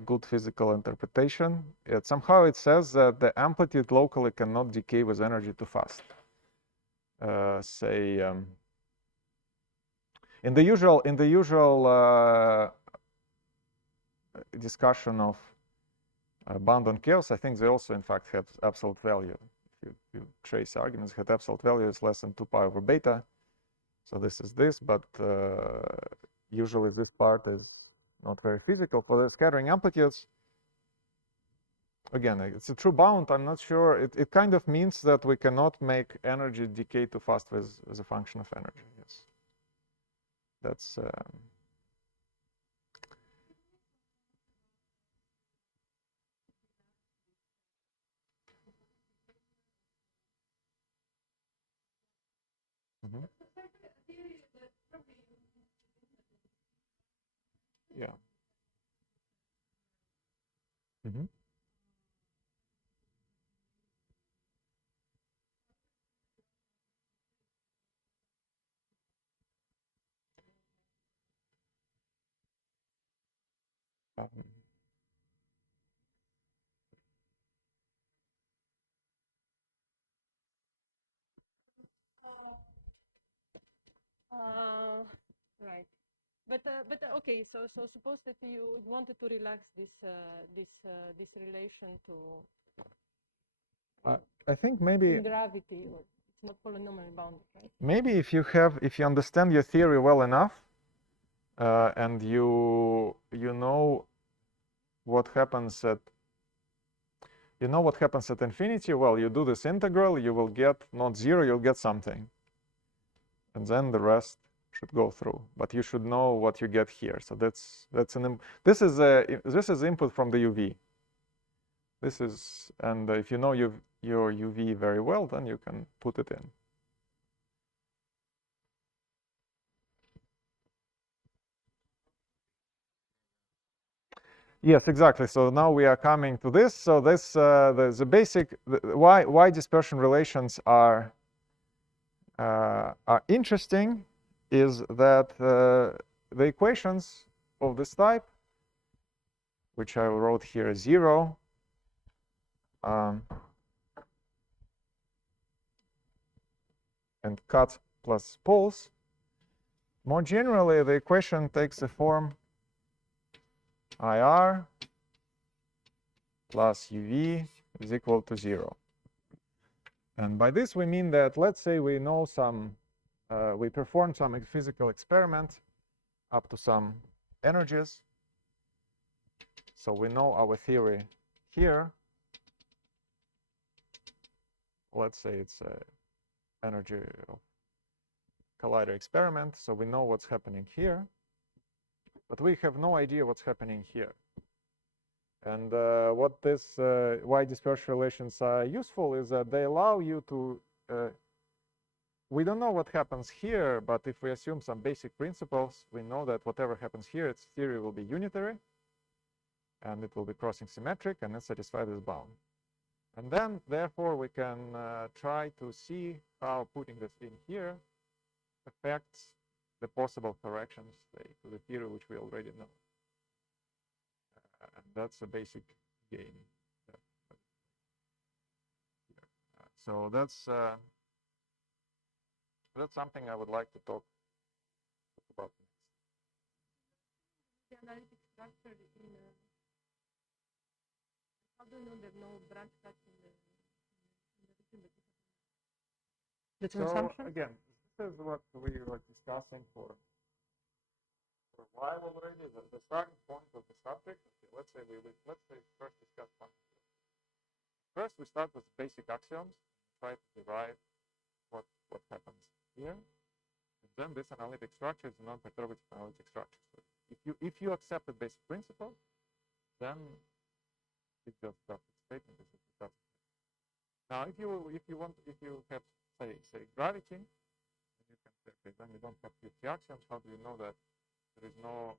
good physical interpretation. Somehow it says that the amplitude locally cannot decay with energy too fast. Say in the usual discussion of bound on chaos, I think they also in fact have absolute value. If you trace arguments, had absolute value is less than 2 pi over beta. So this is this, but usually this part is not very physical. For the scattering amplitudes, again, it's a true bound. I'm not sure. It kind of means that we cannot make energy decay too fast as a function of energy. Yes, that's. Yeah. Right. But okay. So suppose that you wanted to relax this relation to. I think maybe in gravity, it's not polynomial bounded, right? Maybe if you understand your theory well enough, and you know what happens at infinity. Well, you do this integral, you will get not zero, you'll get something, and then the rest should go through. But you should know what you get here. So this is input from the UV. This is, and if you know your UV very well, then you can put it in. Yes, exactly. So now we are coming to this. So this the basic why dispersion relations are interesting is that the equations of this type, which I wrote here as 0, and cut plus poles. More generally, the equation takes the form IR plus UV is equal to 0. And by this we mean that, let's say we know some we perform some physical experiment up to some energies. So we know our theory here. Let's say it's an energy of collider experiment. So we know what's happening here, but we have no idea what's happening here. And why dispersion relations are useful is that they allow you to, we don't know what happens here, but if we assume some basic principles, we know that whatever happens here, its theory will be unitary, and it will be crossing symmetric, and it satisfies this bound. And then, therefore, we can try to see how putting this in here affects the possible corrections to the theory which we already know. And that's a basic game. So that's something I would like to talk about next. The analytic structure in how do you know there's no branch cut in the So again, this is what we were discussing for a while already. The starting point of the subject. Okay, let's say first discuss something. First, we start with basic axioms, try to derive what happens here. And then this analytic structure is a non-perturbative analytic structure. So if you accept the basic principle, then it just does the statement. Now, if you have say gravity, you can say, okay, then you don't have QT axioms. How do you know that there is no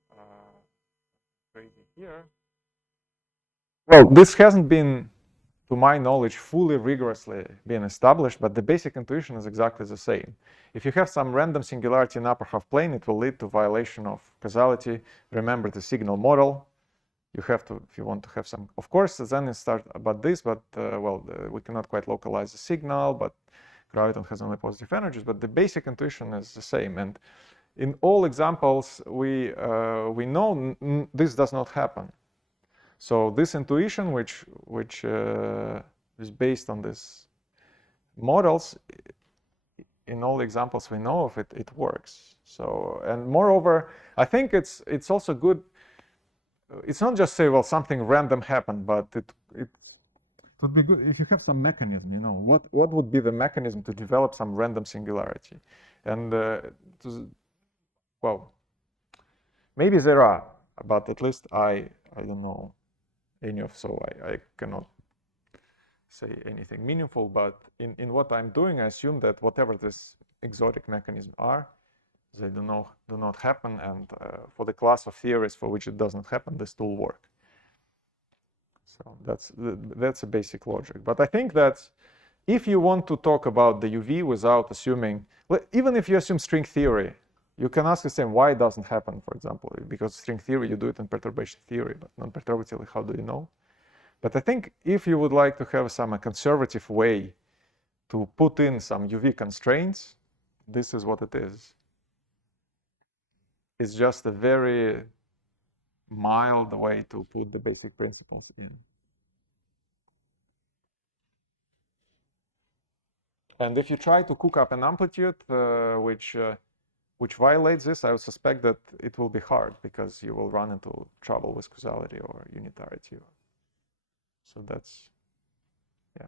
crazy here? Well, this hasn't been, to my knowledge, fully rigorously been established, but the basic intuition is exactly the same. If you have some random singularity in upper half plane, it will lead to violation of causality. Remember the signal model. You have to, if you want to have some, of course, then you start about this, but we cannot quite localize the signal, but graviton has only positive energies, but the basic intuition is the same. And in all examples, we know this does not happen. So this intuition, which is based on these models, in all examples we know of, it works. So, and moreover, I think it's also good. It's not just say, well, something random happened, but it would be good if you have some mechanism. You know, what would be the mechanism to develop some random singularity? And well, maybe there are, but at least I don't know any of, so I cannot say anything meaningful. But in what I'm doing, I assume that whatever this exotic mechanisms are, they do not happen, and for the class of theories for which it does not happen, they still work. So that's a basic logic. But I think that if you want to talk about the UV without assuming, even if you assume string theory, you can ask the same, why it doesn't happen, for example, because string theory, you do it in perturbation theory, but non-perturbatively, how do you know? But I think if you would like to have some conservative way to put in some UV constraints, this is what it is. It's just a very mild way to put the basic principles in. And if you try to cook up an amplitude which violates this, I would suspect that it will be hard because you will run into trouble with causality or unitarity. So that's, yeah.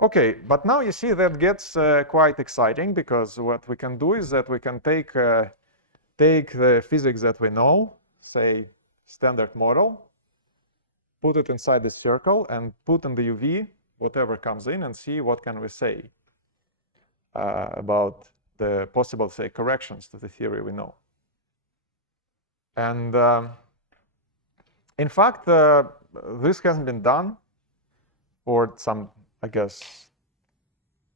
Okay, but now you see that gets quite exciting, because what we can do is that we can take the physics that we know, say standard model, put it inside the circle, and put in the UV whatever comes in, and see what can we say about the possible, say, corrections to the theory we know. And in fact, this hasn't been done for some, I guess,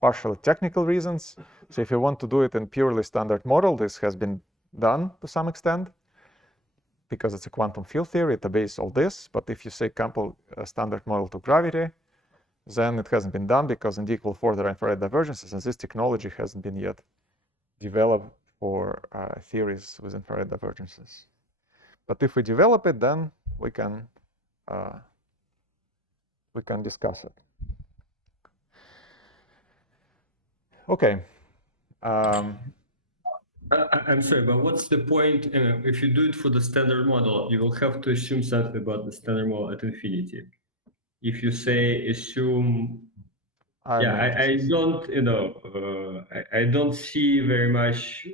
partially technical reasons. So if you want to do it in purely standard model, this has been done to some extent, because it's a quantum field theory, it obeys all this. But if you say couple a standard model to gravity, then it hasn't been done, because in D=4 there are infrared divergences, and this technology hasn't been yet developed for theories with infrared divergences. But if we develop it, then we can discuss it. Okay. I'm sorry, but what's the point? If you do it for the standard model, you will have to assume something about the standard model at infinity. If you say assume, I don't, I don't see very much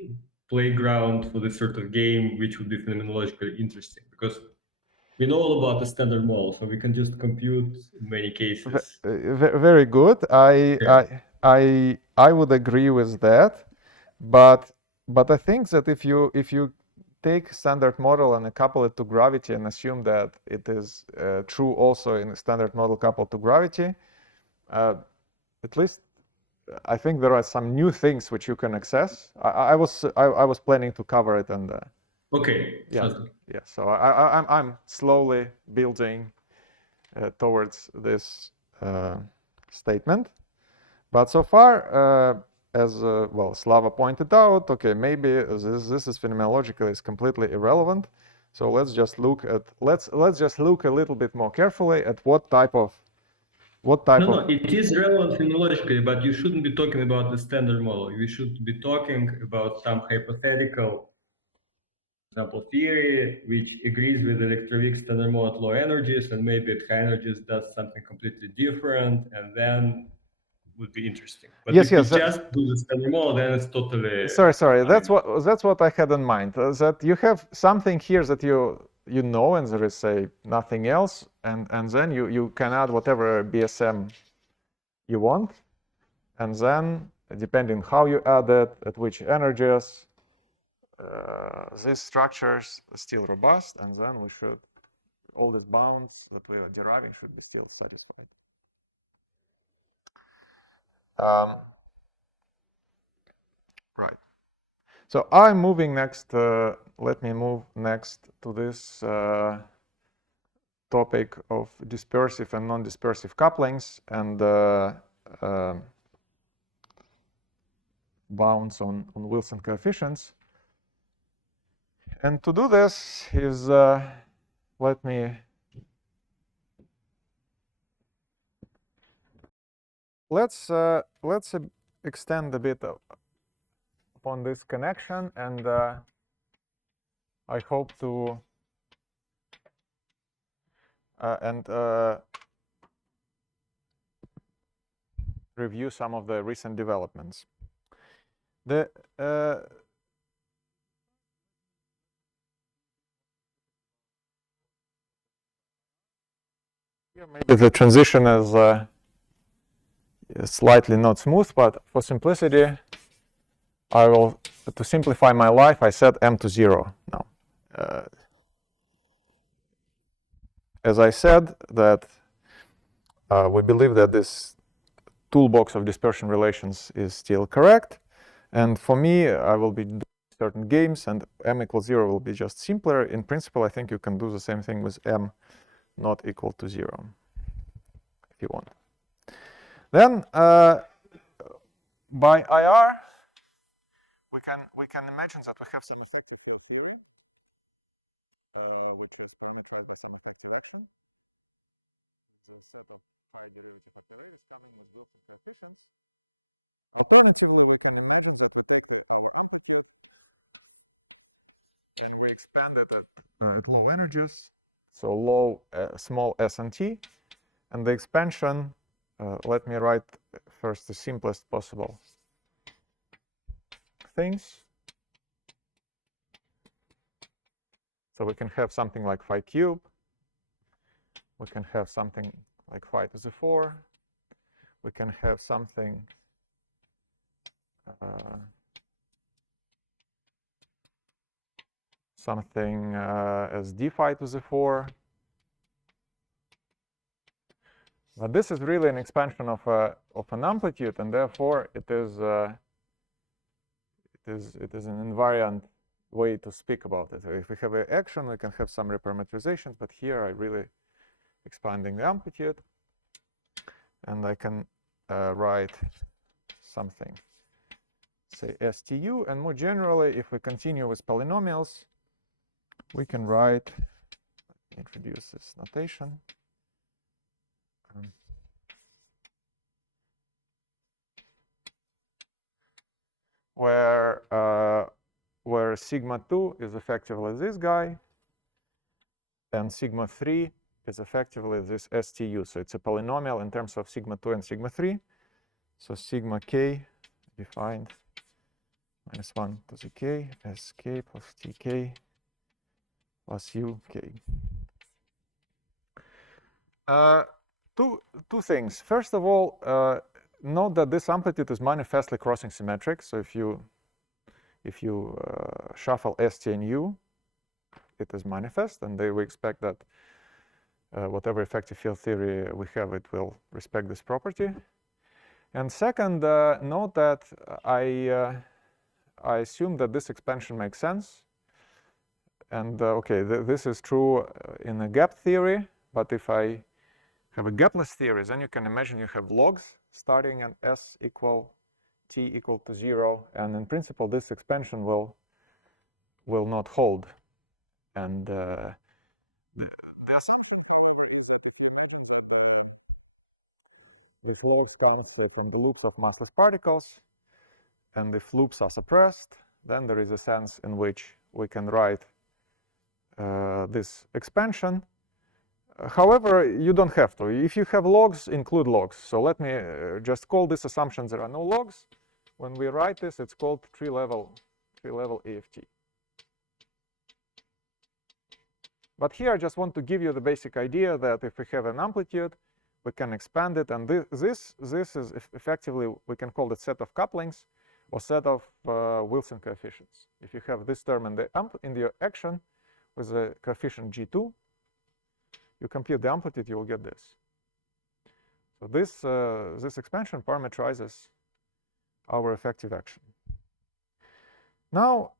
playground for this sort of game, which would be phenomenologically interesting, because we know all about the standard model, so we can just compute in many cases. Very good. I would agree with that, but I think that if you take standard model and couple it to gravity and assume that it is true also in a standard model coupled to gravity, at least I think there are some new things which you can access. I was planning to cover it, and okay, yeah. So I'm slowly building towards this statement, but so far, as well, Slava pointed out, okay, maybe this is phenomenologically is completely irrelevant. So let's just look at let's just look a little bit more carefully at what type of. No, it is relevant phenomenologically, but you shouldn't be talking about the standard model. You should be talking about some hypothetical, for example, theory which agrees with electroweak standard model at low energies, and maybe at high energies does something completely different, and then would be interesting. But if you just do the standard model, then it's totally. Sorry. That's what I had in mind. That you have something here that you know, and there is say nothing else, and then you can add whatever BSM you want, and then depending how you add it, at which energies, these structures are still robust, and then we should all these bounds that we are deriving should be still satisfied. Right. So I'm moving next. Let me move next to this topic of dispersive and non-dispersive couplings and bounds on Wilson coefficients. And to do this is let's extend a bit upon this connection, and I hope to review some of the recent developments. Maybe the transition is slightly not smooth, but for simplicity, I will, to simplify my life, I set m to 0 now. As I said, that we believe that this toolbox of dispersion relations is still correct, and for me, I will be doing certain games, and m equals 0 will be just simpler. In principle, I think you can do the same thing with m not equal to 0, if you want. Then, by IR, we can imagine that we have some effective field theory, which is parameterized by some effective action. Alternatively, we can imagine that we take our amplitude and we expand it at low energies, so low, small s and t, and the expansion, let me write first the simplest possible things. So we can have something like phi cube, we can have something like phi to the 4, we can have something as d phi to the 4. But this is really an expansion of an amplitude, and therefore it is an invariant way to speak about it. If we have an action, we can have some reparameterizations, but here I really expanding the amplitude, and I can write something, say STU, and more generally, if we continue with polynomials, we can write, introduce this notation. where sigma 2 is effectively this guy, and sigma 3 is effectively this STU. So it's a polynomial in terms of sigma 2 and sigma 3. So sigma k defined minus 1 to the k, sk plus tk plus uk. Two things. First of all, note that this amplitude is manifestly crossing symmetric. So if you shuffle ST and U, it is manifest, and we expect that whatever effective field theory we have, it will respect this property. And second, note that I assume that this expansion makes sense. And okay, this is true in a gap theory, but if I have a gapless theory, then you can imagine you have logs starting at s equal t equal to 0, and in principle this expansion will not hold. And if logs come from the loops of massless particles, and if loops are suppressed, then there is a sense in which we can write this expansion. However, you don't have to. If you have logs, include logs. So let me just call this assumption there are no logs. When we write this, it's called tree-level AFT. But here I just want to give you the basic idea that if we have an amplitude, we can expand it, and this is effectively, we can call it set of couplings or set of Wilson coefficients. If you have this term in the action with the coefficient G2, you compute the amplitude, you will get this. So this expansion parameterizes our effective action. Now,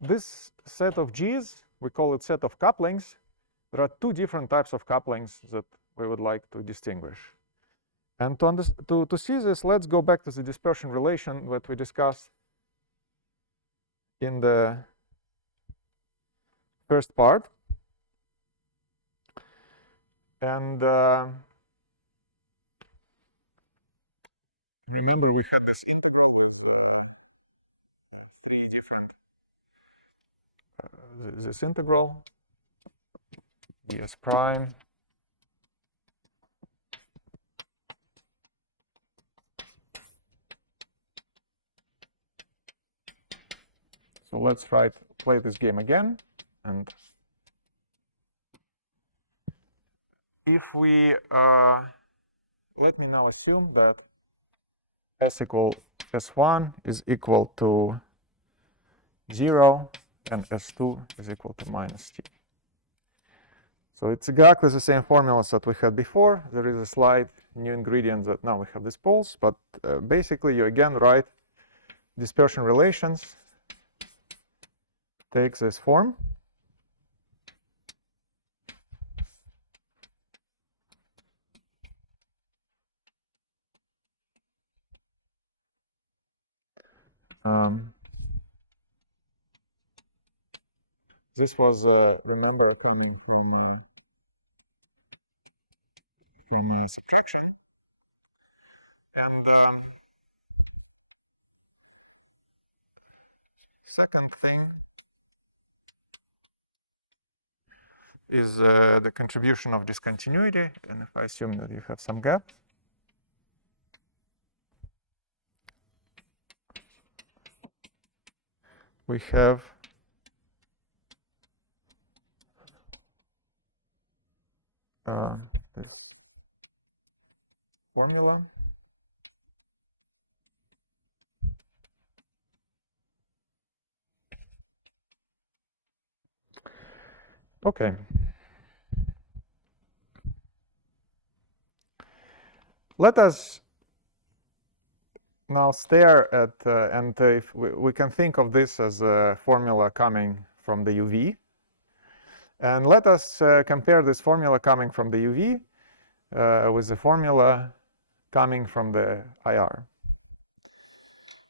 this set of G's, we call it set of couplings. There are two different types of couplings that we would like to distinguish. And to see this, let's go back to the dispersion relation that we discussed in the first part. And remember, we had this three different this integral ds prime so let's play this game again, and if we let me now assume that s equal s1 is equal to 0 and s2 is equal to minus t. So it's exactly the same formulas that we had before. There is a slight new ingredient that now we have these poles, but basically you again write dispersion relations takes this form. This was, remember, coming from subtraction. And second thing is the contribution of discontinuity. And if I assume that you have some gap, we have this formula. Okay. Let us now stare at, and if we can think of this as a formula coming from the UV. And let us compare this formula coming from the UV with the formula coming from the IR.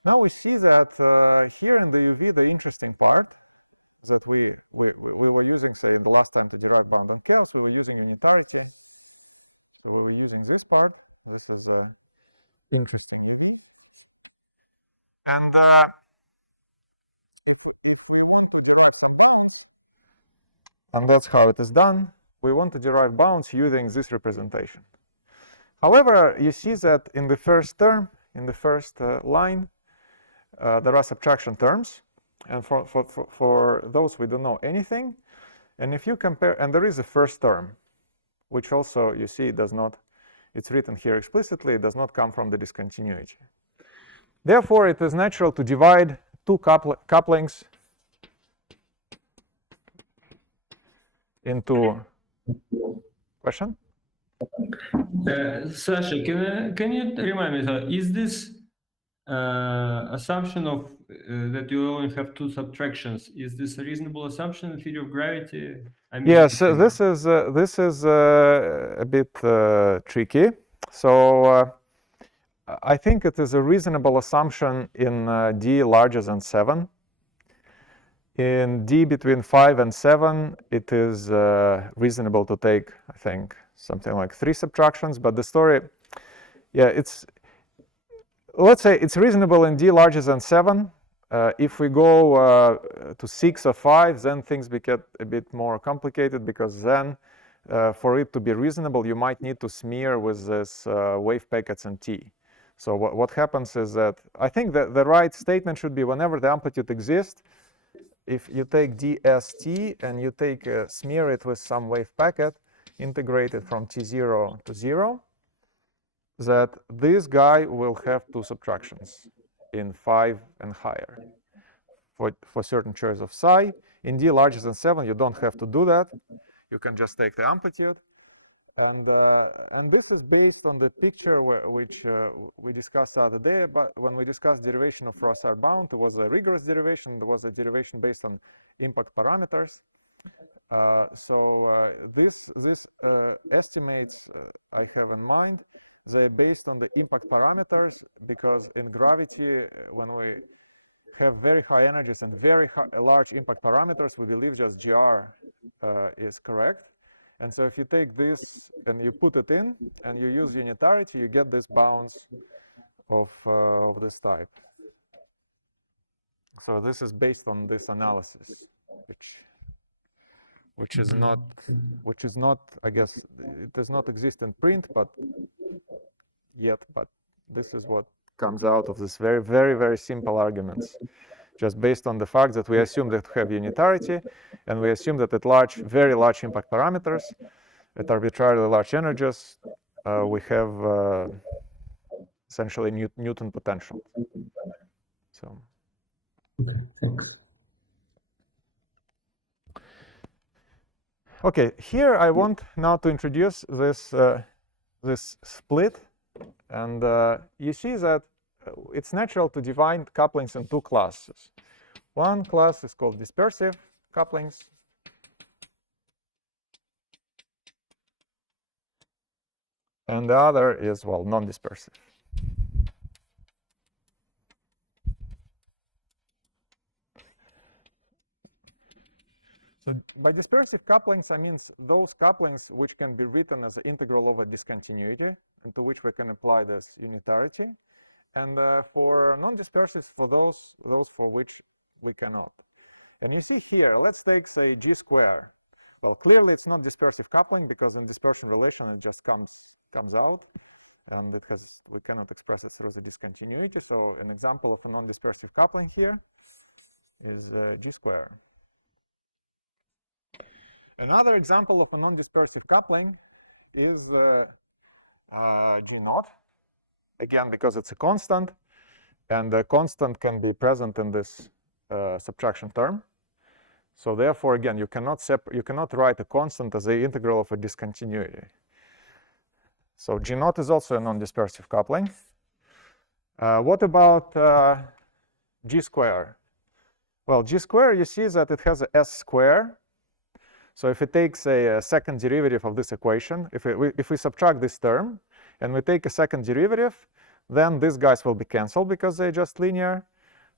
Now we see that here in the UV, the interesting part that we were using, say, in the last time to derive bound on chaos, we were using unitarity. So we were using this part. This is interesting. And if we want to derive some bounds, and that's how it is done, we want to derive bounds using this representation. However, you see that in the first term, in the first line, there are subtraction terms, and for those we don't know anything. And if you compare, and there is a first term, which also you see does not, it's written here explicitly, it does not come from the discontinuity. Therefore, it is natural to divide two couplings into question. Sasha, can you remind me? Is this assumption of that you only have two subtractions? Is this a reasonable assumption in theory of gravity? I mean, yes, this is a bit tricky. So I think it is a reasonable assumption in d larger than 7. In d between 5 and 7, it is reasonable to take, I think, something like 3 subtractions. But the story, yeah, let's say it's reasonable in d larger than 7. If we go to 6 or 5, then things get a bit more complicated, because then for it to be reasonable, you might need to smear with this wave packets in t. So what happens is that I think that the right statement should be whenever the amplitude exists, if you take dst and you take smear it with some wave packet, integrate it from t0 to 0, that this guy will have 2 subtractions in 5 and higher for certain choice of psi. In d larger than 7, you don't have to do that. You can just take the amplitude. And this is based on the picture which we discussed the other day. But when we discussed derivation of Froissart bound, it was a rigorous derivation. There was a derivation based on impact parameters. This estimates I have in mind, they're based on the impact parameters, because in gravity, when we have very high energies and very large impact parameters, we believe just GR is correct. And so if you take this and you put it in and you use unitarity, you get this bounds of this type. So this is based on this analysis, which is not, I guess, it does not exist in print, but this is what comes out of this very, very, very simple arguments, just based on the fact that we assume that we have unitarity, and we assume that at very large impact parameters, at arbitrarily large energies, we have essentially Newton potential. So. Thanks. Okay, here I want now to introduce this this split, and you see that it's natural to divide couplings in 2 classes. One class is called dispersive couplings, and the other is, well, non-dispersive. So by dispersive couplings, I mean those couplings which can be written as an integral over discontinuity, and to which we can apply this unitarity. And for non-dispersive, for those for which we cannot. And you see here, let's take, say, G square. Well, clearly it's not dispersive coupling, because in dispersion relation it just comes out, and we cannot express it through the discontinuity. So an example of a non-dispersive coupling here is G square. Another example of a non-dispersive coupling is G naught. Again, because it's a constant, and the constant can be present in this subtraction term. So therefore, again, you cannot write a constant as the integral of a discontinuity. So G naught is also a non-dispersive coupling. What about G square? Well, G square, you see that it has a S square. So if it takes a second derivative of this equation, if we subtract this term and we take a second derivative, then these guys will be canceled because they're just linear.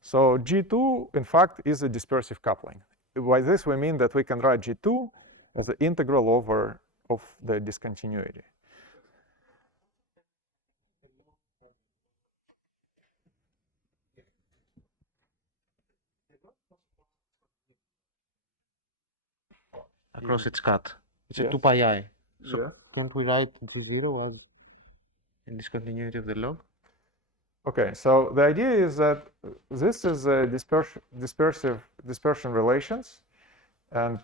So G2, in fact, is a dispersive coupling. By this, we mean that we can write G2 as the integral over of the discontinuity. across its cut. It's Yes. a 2 pi I. So Yeah. can't we write G0 as a discontinuity of the log? Okay, so the idea is that this is a dispersion relations, and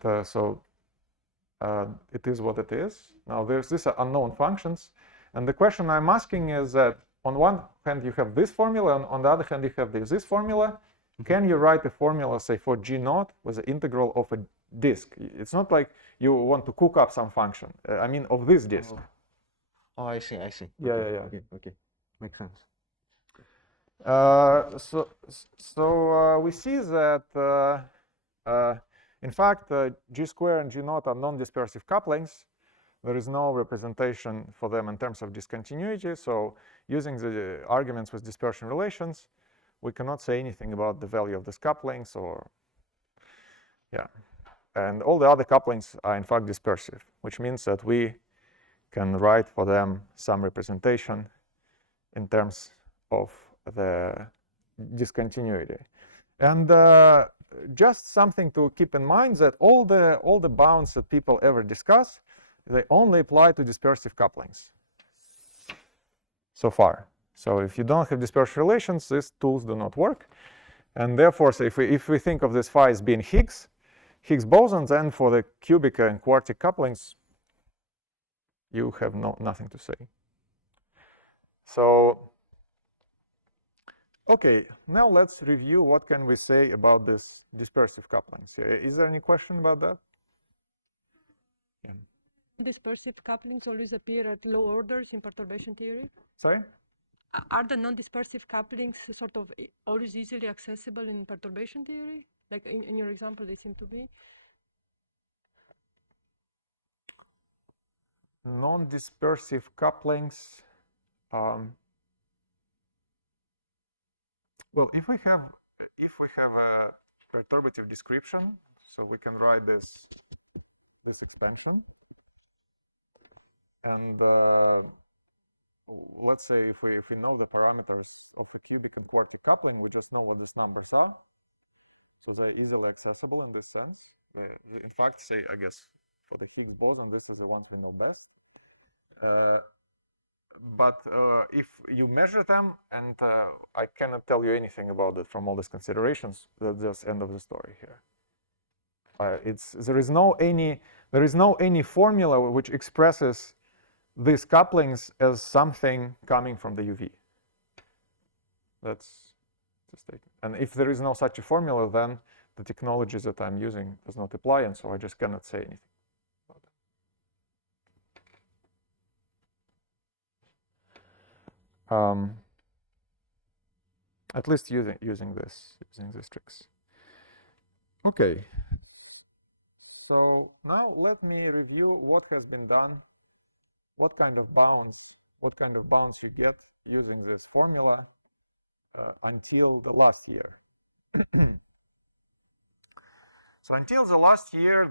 it is what it is. Now these are unknown functions, and the question I'm asking is that on one hand you have this formula, and on the other hand you have this formula. Can you write a formula, say, for G0 with the integral of a disk? It's not like you want to cook up some function. I mean, of this disk. Oh, I see. Yeah, okay, yeah. Okay, makes sense. We see that in fact G square and G0 are non-dispersive couplings. There is no representation for them in terms of discontinuity. So using the arguments with dispersion relations, we cannot say anything about the value of these couplings, and all the other couplings are in fact dispersive, which means that we can write for them some representation in terms of the discontinuity. And just something to keep in mind, that all the bounds that people ever discuss, they only apply to dispersive couplings so far. So if you don't have dispersion relations, these tools do not work. And therefore, so if we think of this phi as being Higgs bosons, then for the cubic and quartic couplings, you have nothing to say. So, okay, now let's review what can we say about this dispersive couplings. Is there any question about that? Yeah. Dispersive couplings always appear at low orders in perturbation theory? Sorry? Are the non-dispersive couplings sort of always easily accessible in perturbation theory? Like in your example, they seem to be? Non-dispersive couplings. Well, if we have a perturbative description, so we can write this expansion, and let's say if we know the parameters of the cubic and quartic coupling, we just know what these numbers are, so they're easily accessible in this sense. In fact, say, I guess for the Higgs boson, this is the ones we know best. But if you measure them, and I cannot tell you anything about it from all these considerations, that's just end of the story here. There is no any formula which expresses these couplings as something coming from the UV. That's just taken. And if there is no such a formula, then the technology that I'm using does not apply, and so I just cannot say anything about that. At least using these tricks. Okay. So now let me review what has been done, what kind of bounds you get using this formula until the last year. So until the last year,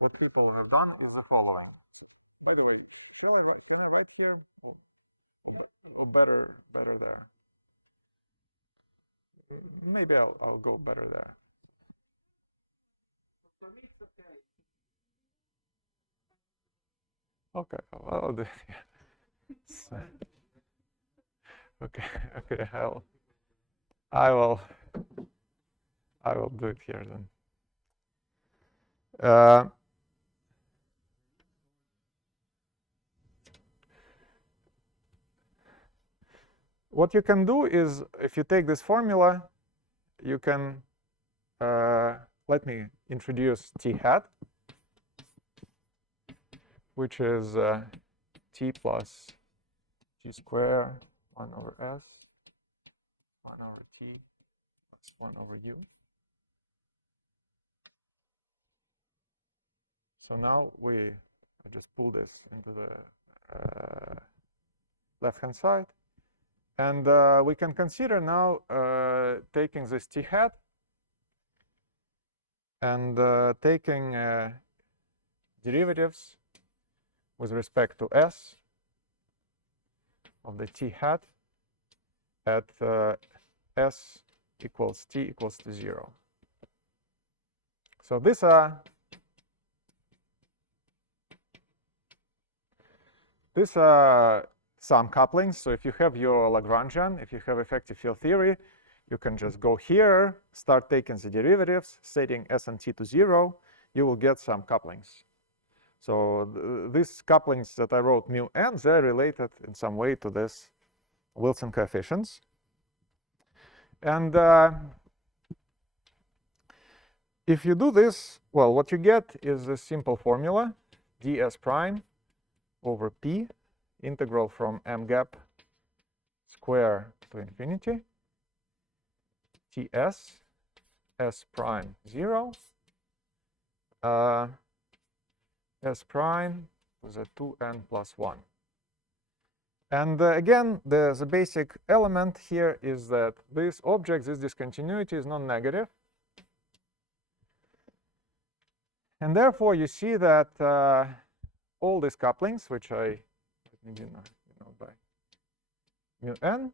what people have done is the following. By the way, can I write here, or better there? Maybe I'll go better there. Okay, I'll do it. So, okay, I will do it here then. What you can do is, if you take this formula, you can let me introduce T hat, which is T plus G square 1 over S 1 over T plus 1 over U. So now I just pull this into the left-hand side, and we can consider now taking this T hat and taking derivatives with respect to S of the T hat at S equals T equals to 0. So these are some couplings. So if you have your Lagrangian, if you have effective field theory, you can just go here, start taking the derivatives, setting S and T to 0. You will get some couplings. So these couplings that I wrote mu n, they're related in some way to this Wilson coefficients. And if you do this, well, what you get is this simple formula, ds prime over p, integral from m gap square to infinity, ts, s prime 0, s prime to the 2n plus 1. And again, the basic element here is that this object, this discontinuity, is non-negative. And therefore, you see that all these couplings, which I by mu n,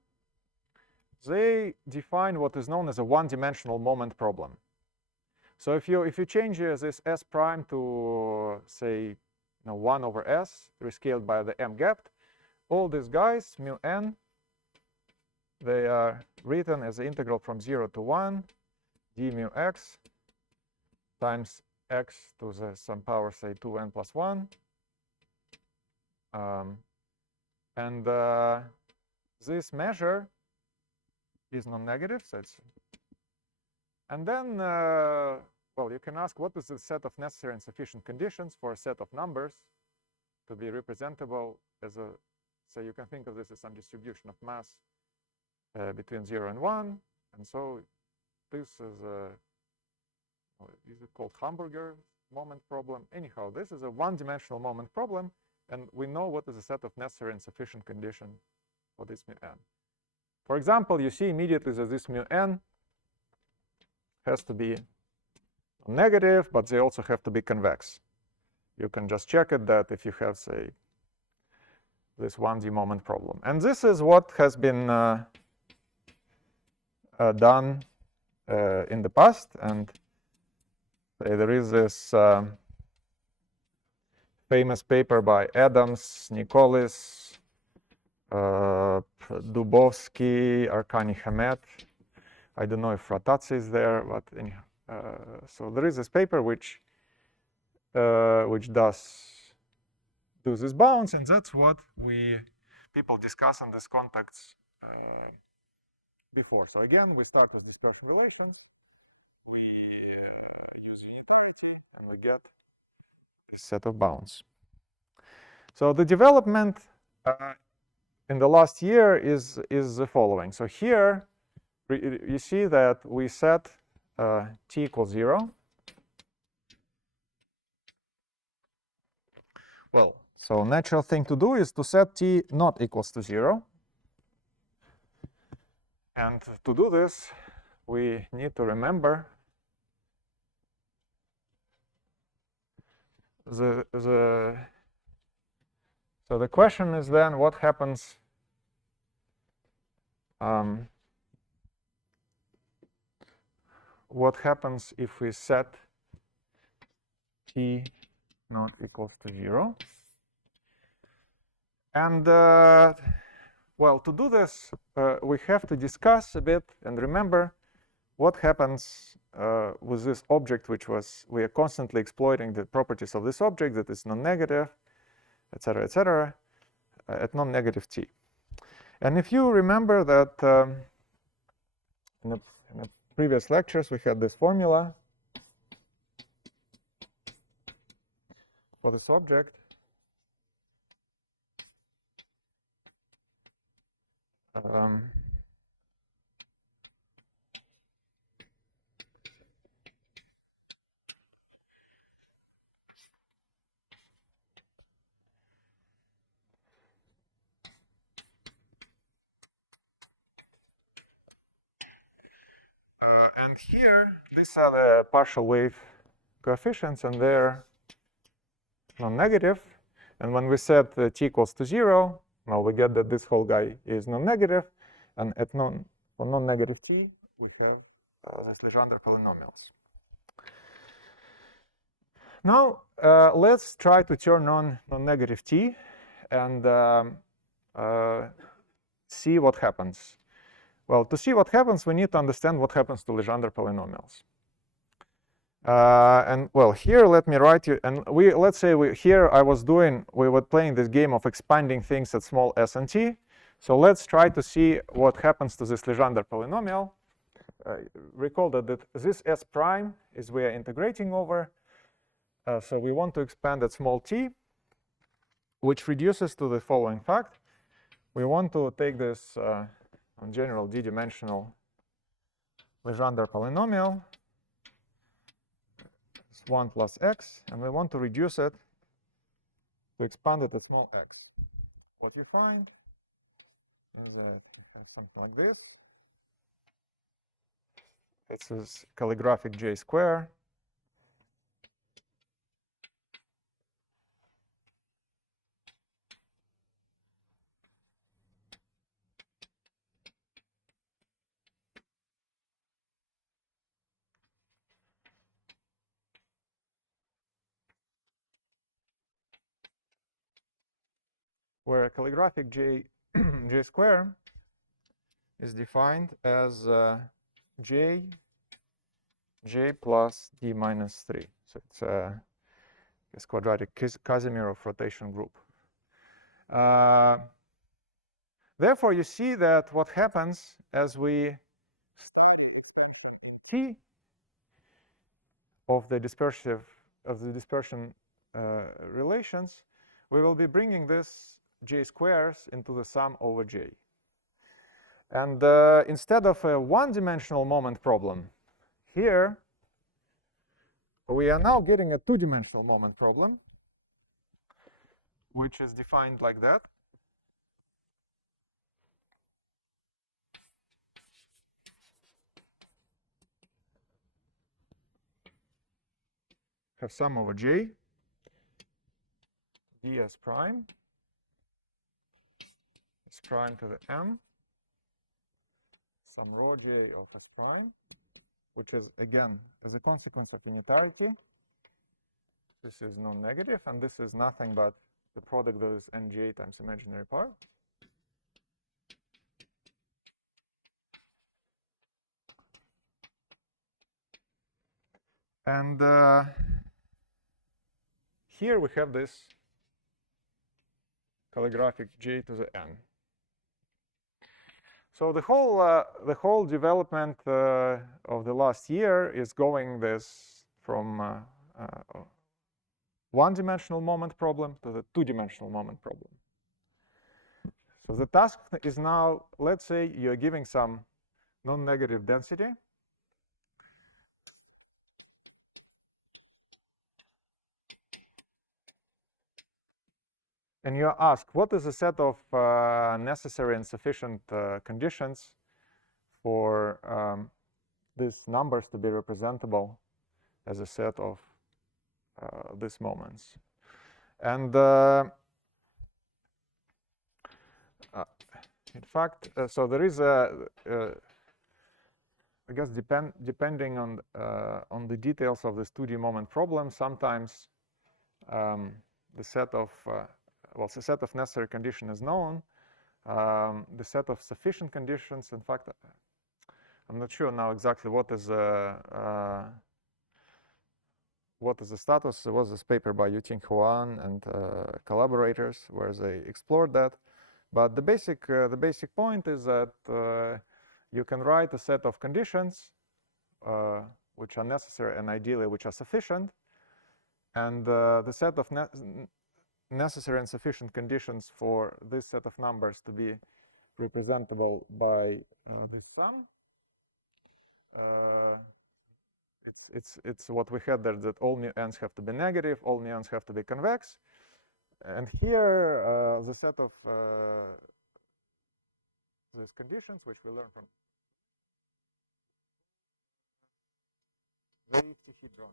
they define what is known as a one-dimensional moment problem. So if you change this s prime to, say, 1 over s, rescaled by the m gap, all these guys, mu n, they are written as the integral from 0 to 1 d mu x times x to the some power, say, 2n plus 1. And this measure is non-negative. So and then, well, you can ask, what is the set of necessary and sufficient conditions for a set of numbers to be representable as a, so you can think of this as some distribution of mass between 0 and 1. And so this is a, is it called Hamburger moment problem? Anyhow, this is a one-dimensional moment problem, and we know what is the set of necessary and sufficient condition for this mu n. For example, you see immediately that this mu n has to be negative, but they also have to be convex. You can just check it that if you have, say, this 1D moment problem. And this is what has been done in the past. And there is this famous paper by Adams, Nicolis, Dubovsky, Arkani Hamet. I don't know if Ratazzi is there, but anyhow. So there is this paper which does this bounds, and that's what people discuss in this context before. So again, we start with dispersion relations. We use unitarity, and we get a set of bounds. So the development in the last year is the following. So here you see that we set t equals 0. Well, so natural thing to do is to set t not equals to 0. And to do this, we need to remember so the question is then, what happens if we set t not equals to 0? And well, to do this, we have to discuss a bit and remember what happens with this object, which we are constantly exploiting the properties of this object that is non-negative, etc., at non-negative t. And if you remember that in the previous lectures, we had this formula for this object. And here, these are the partial wave coefficients, and they're non-negative. And when we set t equals to 0, well, we get that this whole guy is non-negative. And for non-negative t, we have these Legendre polynomials. Now let's try to turn on non-negative t and see what happens. Well, to see what happens, we need to understand what happens to Legendre polynomials. And well, here let me write you. And let's say here we were playing this game of expanding things at small s and t. So let's try to see what happens to this Legendre polynomial. Recall that this s prime is we are integrating over. So we want to expand at small t, which reduces to the following fact. We want to take this on general d-dimensional Legendre polynomial, 1 plus x, and we want to reduce it to expand it at small x. What you find is that something like this. It's this calligraphic j square where a calligraphic j square is defined as j plus d minus 3. So it's this quadratic Casimir rotation group. Therefore, you see that what happens as we start t of the dispersion relations, we will be bringing this j squares into the sum over j. And instead of a one-dimensional moment problem, here we are now getting a two-dimensional moment problem, which is defined like that. Have sum over j, ds prime, s prime to the m, some rho j of s prime, which is, again, as a consequence of unitarity. This is non-negative, and this is nothing but the product of this nj times imaginary part. And here we have this calligraphic j to the n. So the whole development of the last year is going this from one-dimensional moment problem to the two-dimensional moment problem. So the task is now, let's say you're giving some non-negative density. And you're asked, what is a set of necessary and sufficient conditions for these numbers to be representable as a set of these moments? And in fact, so there is I guess depending on the details of this 2D moment problem, sometimes the set of well, the set of necessary condition is known. The set of sufficient conditions, in fact, I'm not sure now exactly what is the status. There was this paper by Yuting Huan and collaborators where they explored that. But the basic point is that you can write a set of conditions which are necessary and ideally which are sufficient, and the set of necessary and sufficient conditions for this set of numbers to be representable by this sum. It's what we had there, that all mu-n's have to be negative, all mu-n's have to be convex. And here, the set of these conditions, which we learn from ZHIBOEDOV.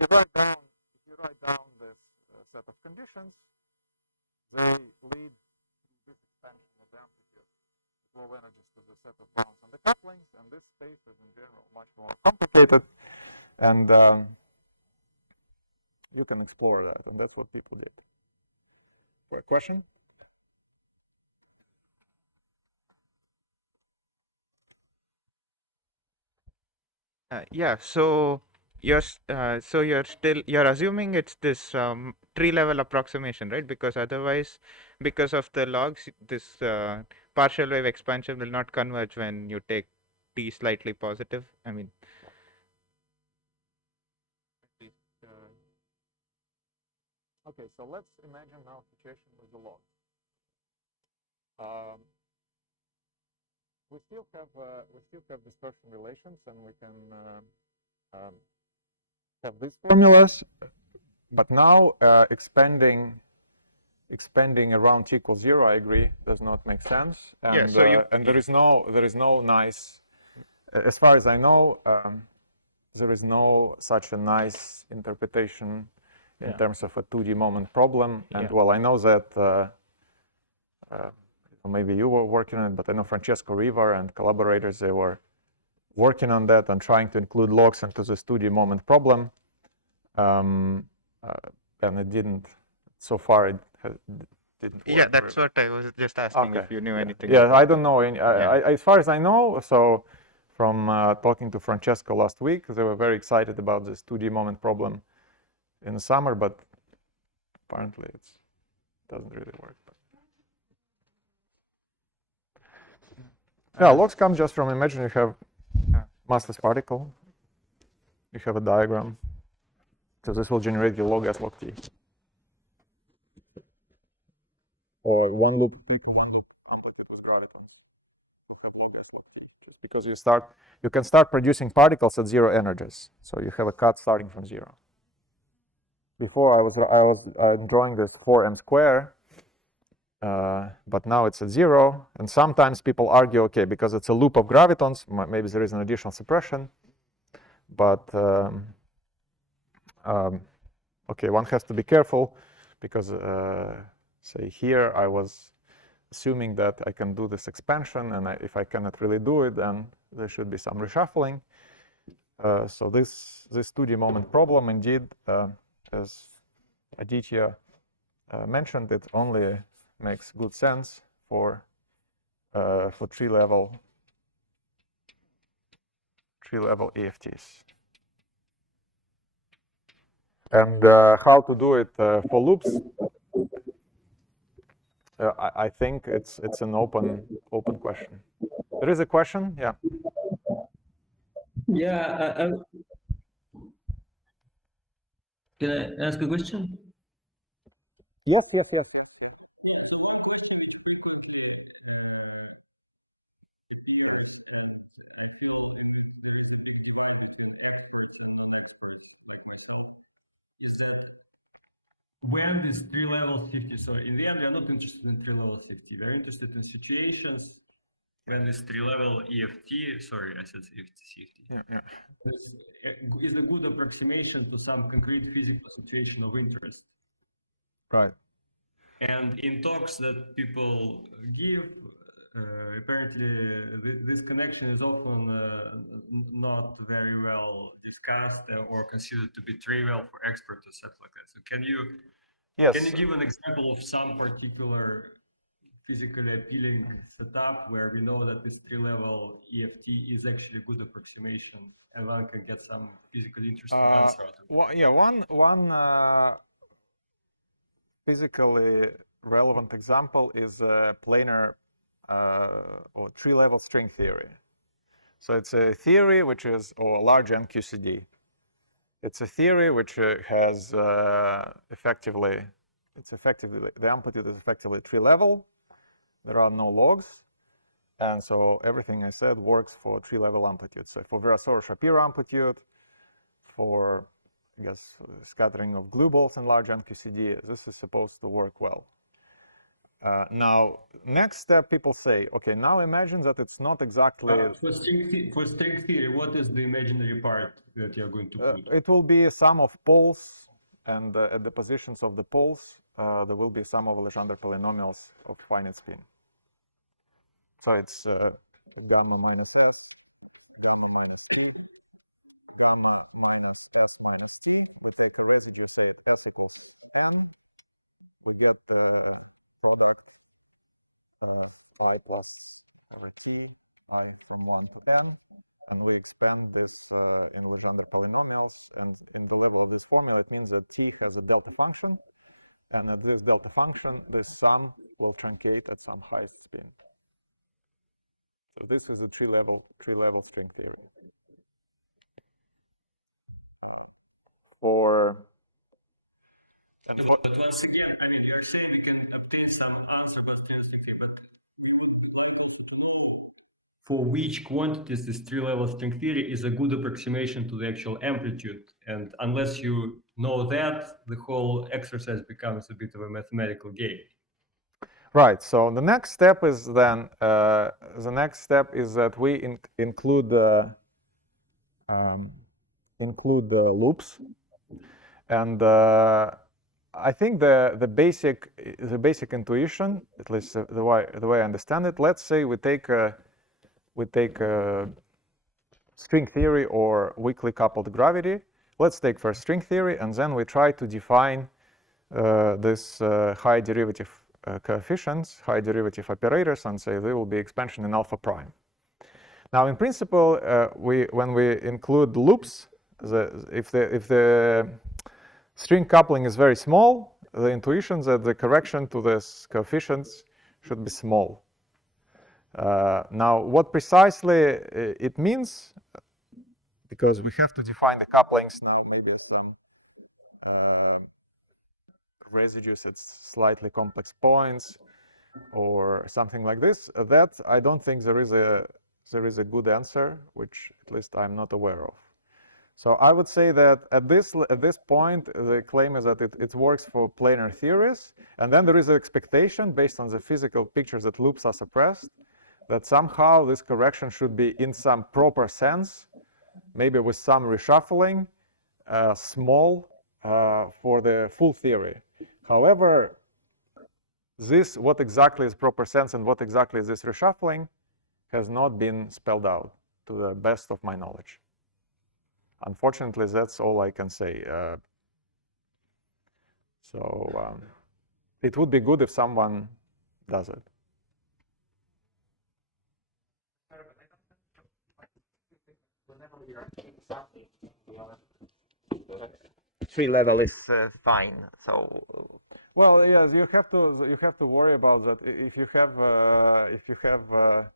So if you write down this set of conditions, they lead to this expansion of the amplitude flow energies to the set of bounds on the couplings, and this space is in general much more complicated, and you can explore that, and that's what people did. Question? Yeah, so you're you're assuming it's this tree level approximation, right? Because otherwise, because of the logs, this partial wave expansion will not converge when you take t slightly positive. I mean, okay, so let's imagine now situation with the log. We still have dispersion relations, and we can have these formulas, but now expanding around t equals 0, I agree, does not make sense. And yeah, so and there is no nice, as far as I know, there is no such a nice interpretation in terms of a 2D moment problem. And well, I know that maybe you were working on it, but I know Francesco Riva and collaborators, they were working on that and trying to include logs into this 2D moment problem. And it didn't, so far it didn't work. yeah, that's what I was just asking, if you knew anything. Yeah, I don't know. As far as I know, so from talking to Francesco last week, they were very excited about this 2D moment problem in the summer, but apparently it doesn't really work. Yeah, logs come just from, imagine you have massless particle, you have a diagram, so this will generate your log S log t. One loop, because you can start producing particles at 0 energies, so you have a cut starting from 0. Before I was drawing this 4m square, but now it's at 0, and sometimes people argue, okay, because it's a loop of gravitons, maybe there is an additional suppression, but okay, one has to be careful, because say here I was assuming that I can do this expansion, and if I cannot really do it, then there should be some reshuffling. So this 2D moment problem, indeed, as Aditya mentioned, it only makes good sense for tree level EFTs. And how to do it for loops? I think it's an open question. There is a question, yeah. Yeah. Can I ask a question? Yes. Is that when this tree level 50, so in the end, we are not interested in tree level 50. We're interested in situations when this tree level EFT, sorry, I said EFT, is a good approximation to some concrete physical situation of interest. Right. And in talks that people give, apparently this connection is often not very well discussed or considered to be trivial for experts or stuff like that. So can you give an example of some particular physically appealing setup where we know that this tree-level EFT is actually a good approximation and one can get some physically interesting answer out of it? Well, yeah, one physically relevant example is planar or tree-level string theory. So it's a theory which is, or large NQCD. It's a theory which has effectively, the amplitude is effectively tree level. There are no logs. And so everything I said works for tree level amplitude. So for Virasoro-Shapiro amplitude, for, I guess, scattering of glue balls in large NQCD, this is supposed to work well. Now, next step, people say, okay, now imagine that it's not exactly... For string theory, what is the imaginary part that you're going to put? It will be a sum of poles, and at the positions of the poles, there will be some of Legendre polynomials of finite spin. So it's gamma minus S, gamma minus T, gamma minus S minus T. We take a residue, say S equals N. We get the product phi plus over 3, I from 1 to N. And we expand this in Legendre polynomials. And in the level of this formula, it means that T has a delta function. And at this delta function, this sum will truncate at some highest spin. So this is a tree-level string theory. But once again, I mean, you're saying we can obtain some answer about string theory, but for which quantities this tree-level string theory is a good approximation to the actual amplitude. And unless you know that, the whole exercise becomes a bit of a mathematical game. Right. So the next step is then that we include loops, and I think the basic intuition, at least the way I understand it. Let's say we take a string theory or weakly coupled gravity. Let's take first string theory, and then we try to define this high derivative coefficients, high derivative operators, and say they will be expansion in alpha prime. Now, in principle, when we include loops, if the string coupling is very small, the intuition that the correction to this coefficients should be small. Now, what precisely it means, because we have to define the couplings now, maybe some residues at slightly complex points or something like this, that I don't think there is a good answer, which at least I'm not aware of. So I would say that at this point, the claim is that it works for planar theories, and then there is an expectation based on the physical pictures that loops are suppressed, that somehow this correction should be in some proper sense, maybe with some reshuffling, small for the full theory. However, what exactly is proper sense and what exactly is this reshuffling has not been spelled out to the best of my knowledge. Unfortunately, that's all I can say. It would be good if someone does it. Tree level is fine. So, well, yes, you have to worry about that. If you have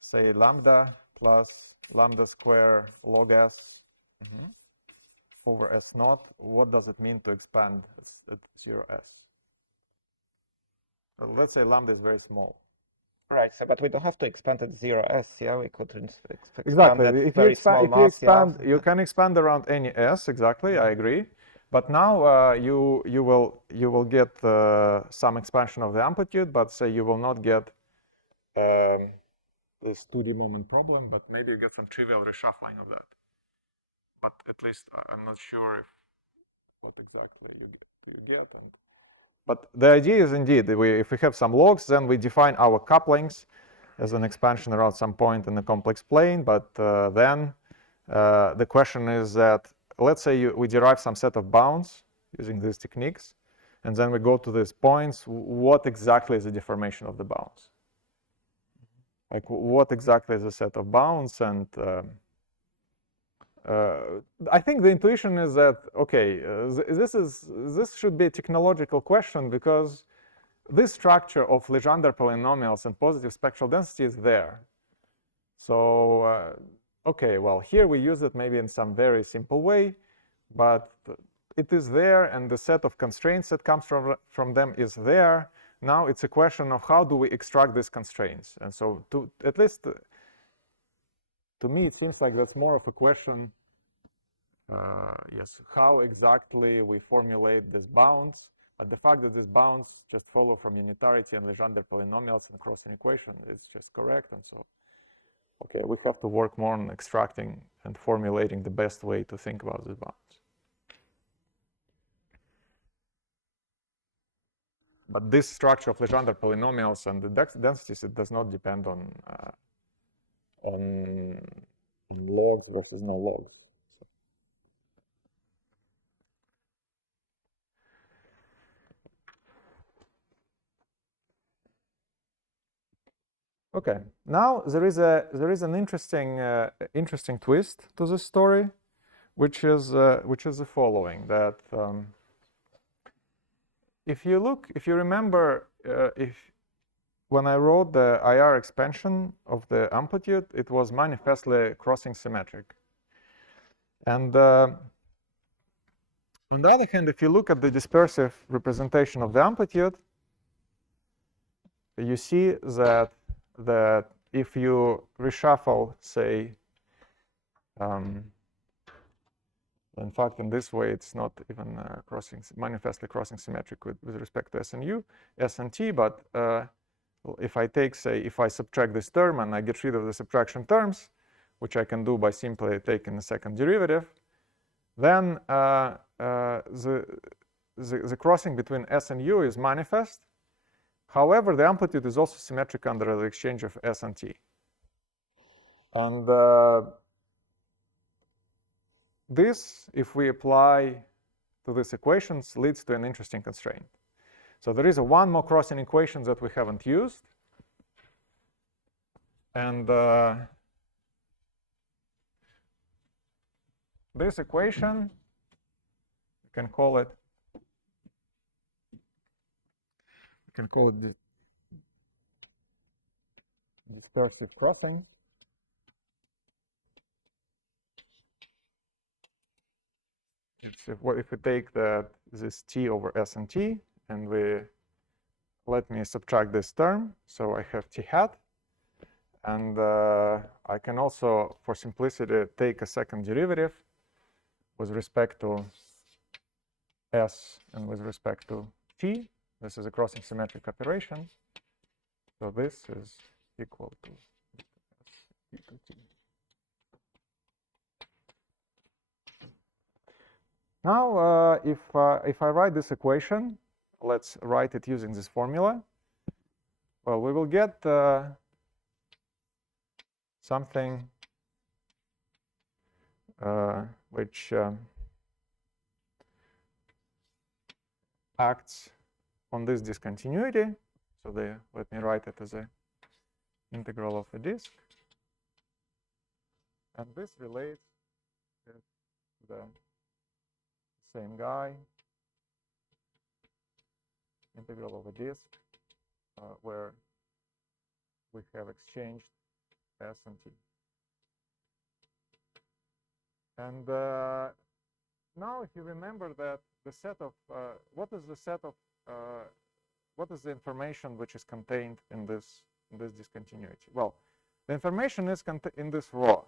say lambda plus lambda square log s over s naught, what does it mean to expand at 0s? Well, let's say lambda is very small. right, so but we don't have to expand at 0s, yeah? We could expand exactly. at If very you small expand, mass, yeah? you can expand around any s. Exactly, I agree. But now you will get some expansion of the amplitude, but say you will not get this 2D moment problem, but maybe you get some trivial reshuffling of that. But at least I'm not sure what exactly you get. But the idea is indeed, if we have some logs, then we define our couplings as an expansion around some point in the complex plane. But then the question is that, let's say we derive some set of bounds using these techniques, and then we go to these points. What exactly is the deformation of the bounds? Like, what exactly is a set of bounds? And I think the intuition is that, okay, this should be a technological question, because this structure of Legendre polynomials and positive spectral density is there. So, okay, well, here we use it maybe in some very simple way, but it is there, and the set of constraints that comes from them is there. Now it's a question of how do we extract these constraints. And so at least to me, it seems like that's more of a question, yes, how exactly we formulate these bounds. But the fact that these bounds just follow from unitarity and Legendre polynomials and crossing equation is just correct. And so, okay, we have to work more on extracting and formulating the best way to think about these bounds. But this structure of Legendre polynomials and the densities, it does not depend on logs versus no logs. Okay, now there is an interesting twist to this story, which is the following: that if you remember, when I wrote the IR expansion of the amplitude, it was manifestly crossing symmetric. And on the other hand, if you look at the dispersive representation of the amplitude, you see that if you reshuffle, say, in fact, in this way, it's not even manifestly crossing symmetric with respect to S and U, S and T, but if I take, say, if I subtract this term and I get rid of the subtraction terms, which I can do by simply taking the second derivative, then the crossing between S and U is manifest. However, the amplitude is also symmetric under the exchange of S and T. And this, if we apply to these equations, leads to an interesting constraint. So there is one more crossing equation that we haven't used. And this equation, you can call it the dispersive crossing. It's if we take this T over S and T, and let me subtract this term, so I have T hat. And I can also, for simplicity, take a second derivative with respect to S and with respect to T. This is a crossing symmetric operation. So this is equal to S equal to T. Now, if I write this equation, let's write it using this formula. Well, we will get something which acts on this discontinuity. So let me write it as an integral of a disk. And this relates to the same guy, integral of a disk, where we have exchanged S and T. And now, if you remember that the set of what is the information which is contained in this discontinuity? Well, the information is in this row.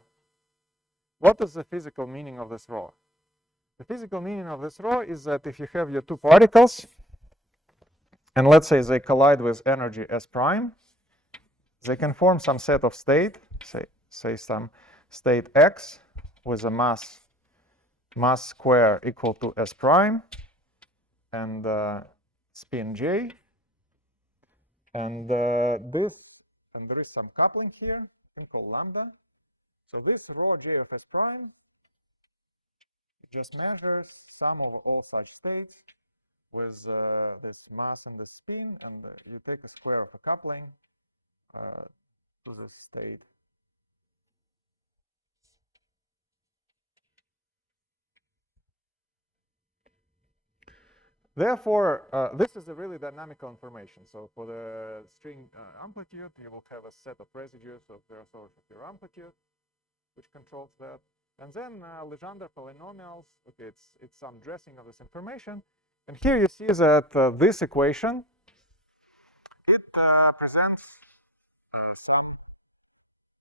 What is the physical meaning of this row? The physical meaning of this row is that if you have your two particles, and let's say they collide with energy S prime, they can form some set of state, say some state X with a mass square equal to S prime and spin J. And there is some coupling here, you can call lambda. So this rho J of S prime just measures sum of all such states with this mass and the spin, and you take a square of a coupling to this state. Therefore, this is a really dynamical information. So for the string amplitude, you will have a set of residues of the source of your amplitude, which controls that. And then Legendre polynomials, okay, it's some dressing of this information. And here you see that this equation, it presents some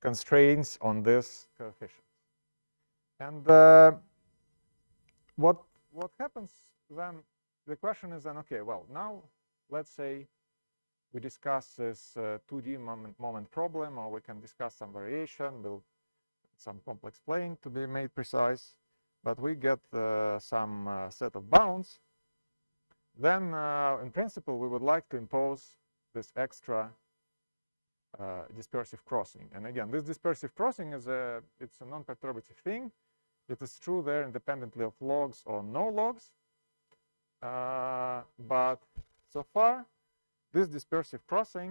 constraints on this. And what happens then, the question is, okay, well, let's say we discuss this 2D moment problem, or we can discuss some variation, some complex plane to be made precise, but we get some set of bounds. then in practical we would like to impose this extra dispersive crossing. And again, this dispersive crossing is it's not a primitive thing. It is true very independently of laws or models. But so far, this dispersive crossing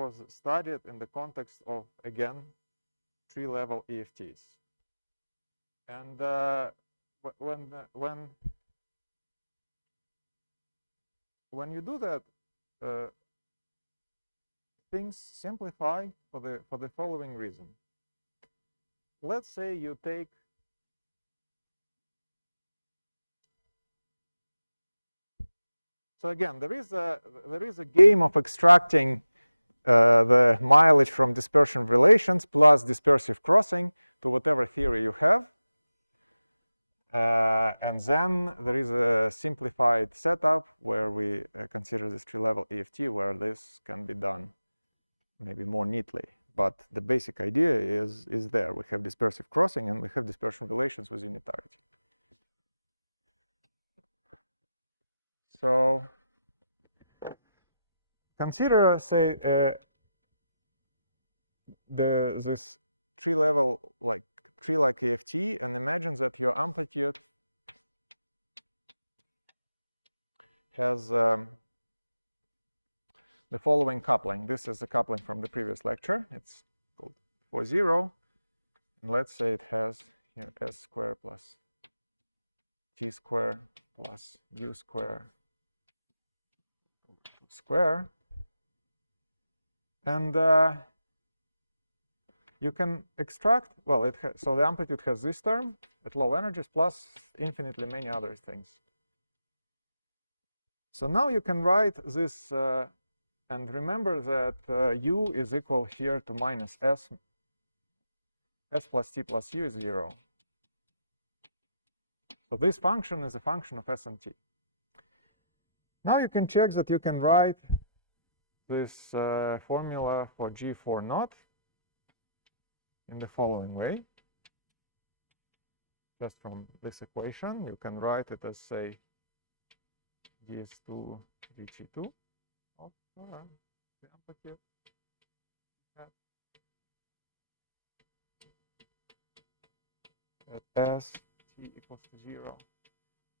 was studied in the context of, again, sea-level PFTs. And when you do that, things simplify for the following reason. Let's say you take again, there is a game of extracting the mileage from dispersion relations plus dispersive crossing to whatever theory you have. And then there is a simplified setup where we can consider this level IPhT where this can be done maybe more neatly. But the basic idea is there. We have dispersive crossing and we have dispersive relations within the type. So consider, this level like IPhT, and imagine that your amplitude has following coupling. This is the coupling from the previous lecture. It's for 0. Let's say it has t square plus u square square, and you can extract. Well, so the amplitude has this term at low energies plus infinitely many other things. So now you can write this, and remember that u is equal here to minus s plus t plus u is 0. So this function is a function of s and t. Now you can check that you can write this formula for G4 naught in the following way. Just from this equation, you can write it as, say, d is 2 dg2 of the amplitude. At s t equals to 0.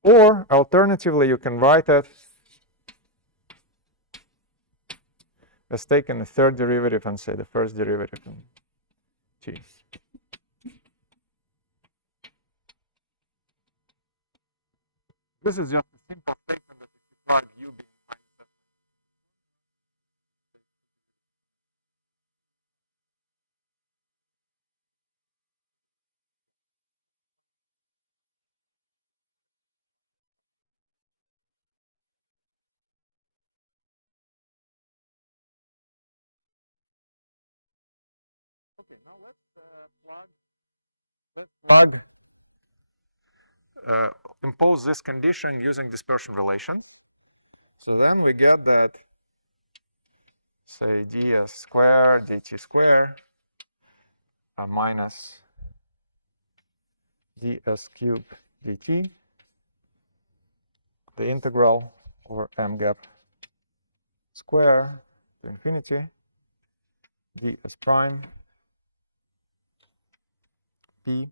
Or alternatively, you can write it as taking the third derivative and say the first derivative in t. This is just a simple statement that if you plug u being minus s. Okay, now let's impose this condition using dispersion relation. So then we get that, say, ds squared dt squared minus ds cubed dt, the integral over m gap square to infinity ds prime p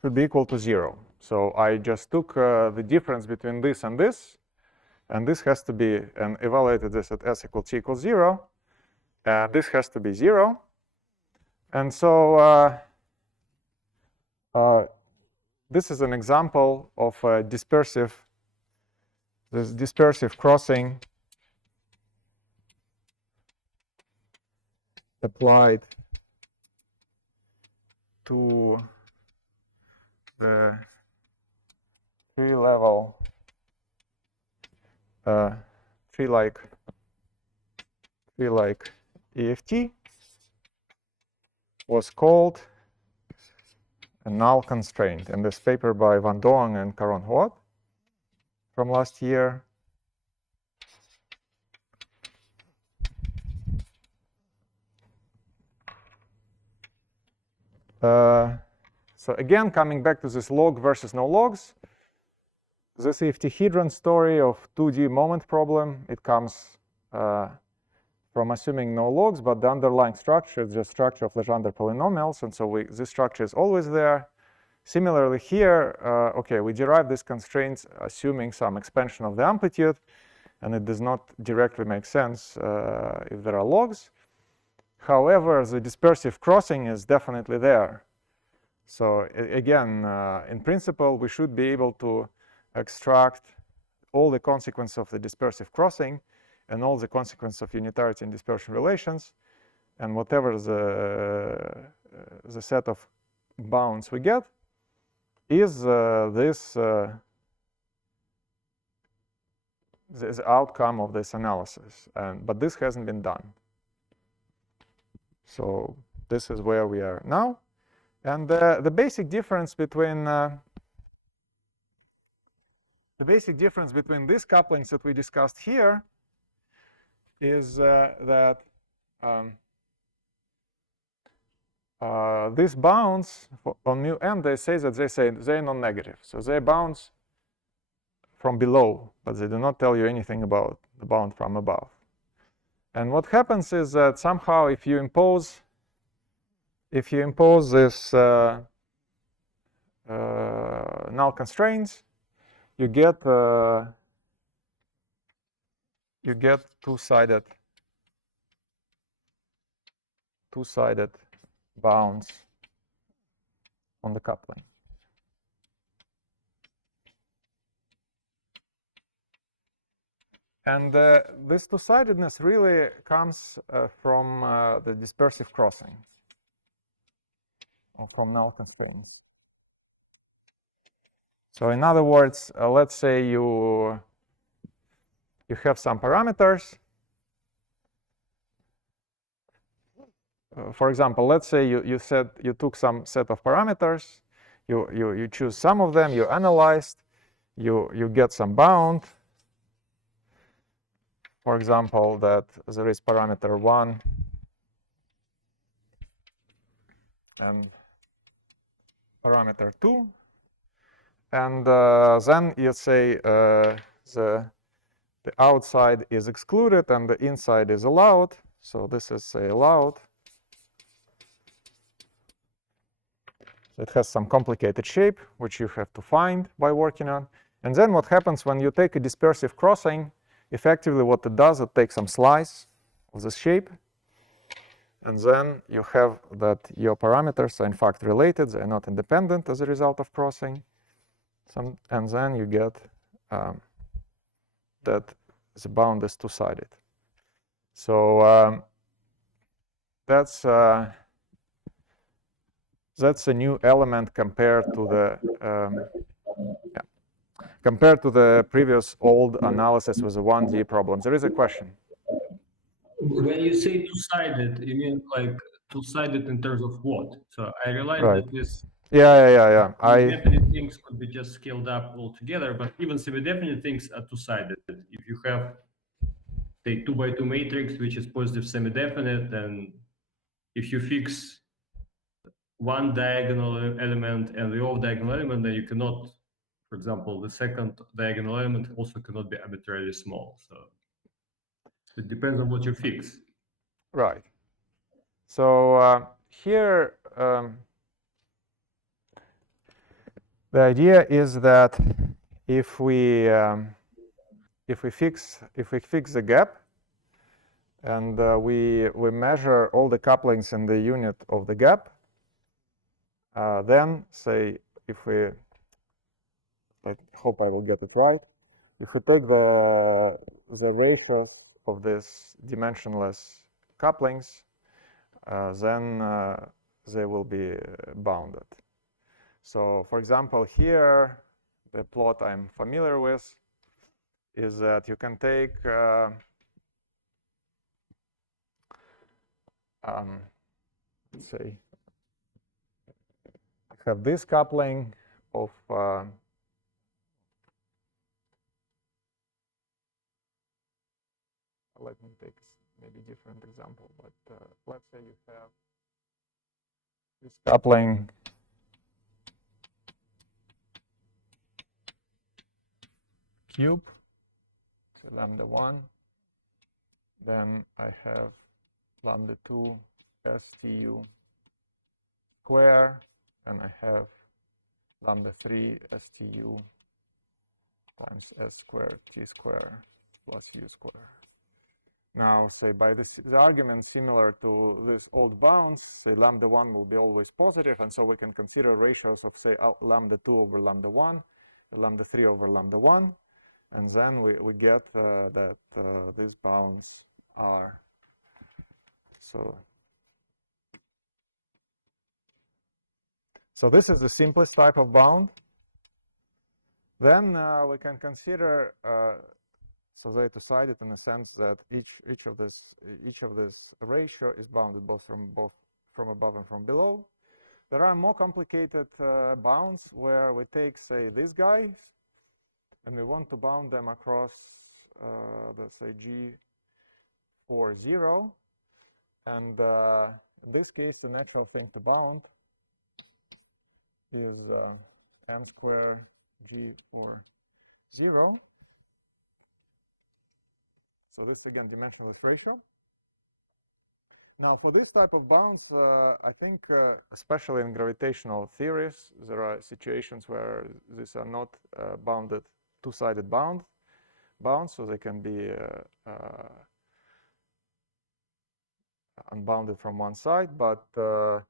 should be equal to 0. So I just took the difference between this, and this has to be, and evaluated this at s equal t equals 0, and this has to be 0. And so this is an example of this dispersive crossing applied to the tree-level tree-like IPhT was called a null constraint in this paper by Van Doorn and Caron Huot from last year. So again, coming back to this log versus no logs, this IPhT-Hedron story of 2D moment problem, it comes from assuming no logs, but the underlying structure is just structure of Legendre polynomials, and so this structure is always there. Similarly here, okay, we derive these constraints assuming some expansion of the amplitude, and it does not directly make sense if there are logs. However, the dispersive crossing is definitely there. So again, in principle, we should be able to extract all the consequences of the dispersive crossing and all the consequences of unitarity and dispersion relations, and whatever the set of bounds we get is this outcome of this analysis. But this hasn't been done. So this is where we are now. And the basic difference between these couplings that we discussed here is that these bounds on μm, they say they're non-negative. So they bounce from below, but they do not tell you anything about the bound from above. And what happens is that somehow if you impose this null constraints, you get two-sided bounds on the coupling. And this two-sidedness really comes from the dispersive crossing, or from null constraints. So in other words, let's say you have some parameters. For example, let's say you took some set of parameters, you choose some of them, you analyzed, you get some bound. For example, that there is parameter 1 and parameter 2. And then you say the outside is excluded and the inside is allowed. So this is allowed. It has some complicated shape, which you have to find by working on. And then what happens when you take a dispersive crossing, effectively what it does, it takes some slice of this shape. And then you have that your parameters are in fact related. They're not independent as a result of crossing. And then you get that the bound is two-sided. So that's a new element compared to the previous old analysis with the 1D problem. There is a question. When you say two-sided, you mean like two-sided in terms of what? So I realize that this definite things could be just scaled up altogether, but even semi-definite things are two-sided. If you have, say, 2x2 matrix, which is positive semi-definite, then if you fix one diagonal element and the off-diagonal element, then you cannot, for example, the second diagonal element also cannot be arbitrarily small. So it depends on what you fix. Right. So here, the idea is that if we fix the gap and we measure all the couplings in the unit of the gap, then say if we, I hope I will get it right, if we take the ratios of these dimensionless couplings, then they will be bounded. So for example, here, the plot I'm familiar with is that you can take let's say, you have this coupling of let me take maybe different example, but let's say you have this coupling cube, so lambda 1, then I have lambda 2 STU square, and I have lambda 3 STU times S squared T square plus U square. Now, say by this the argument similar to this old bounds, say lambda 1 will be always positive, and so we can consider ratios of, say, lambda 2 over lambda 1, lambda 3 over lambda 1, and then we get that these bounds are so this is the simplest type of bound. Then we can consider so they decided in the sense that each of this ratio is bounded both from above and from below. There are more complicated bounds where we take, say, these guys, and we want to bound them across let's say G4 0, and in this case the natural thing to bound is m square G4 0. So this again dimensionless ratio. Now for this type of bounds, I think especially in gravitational theories, there are situations where these are not bounded two-sided bounds, so they can be unbounded from one side, but the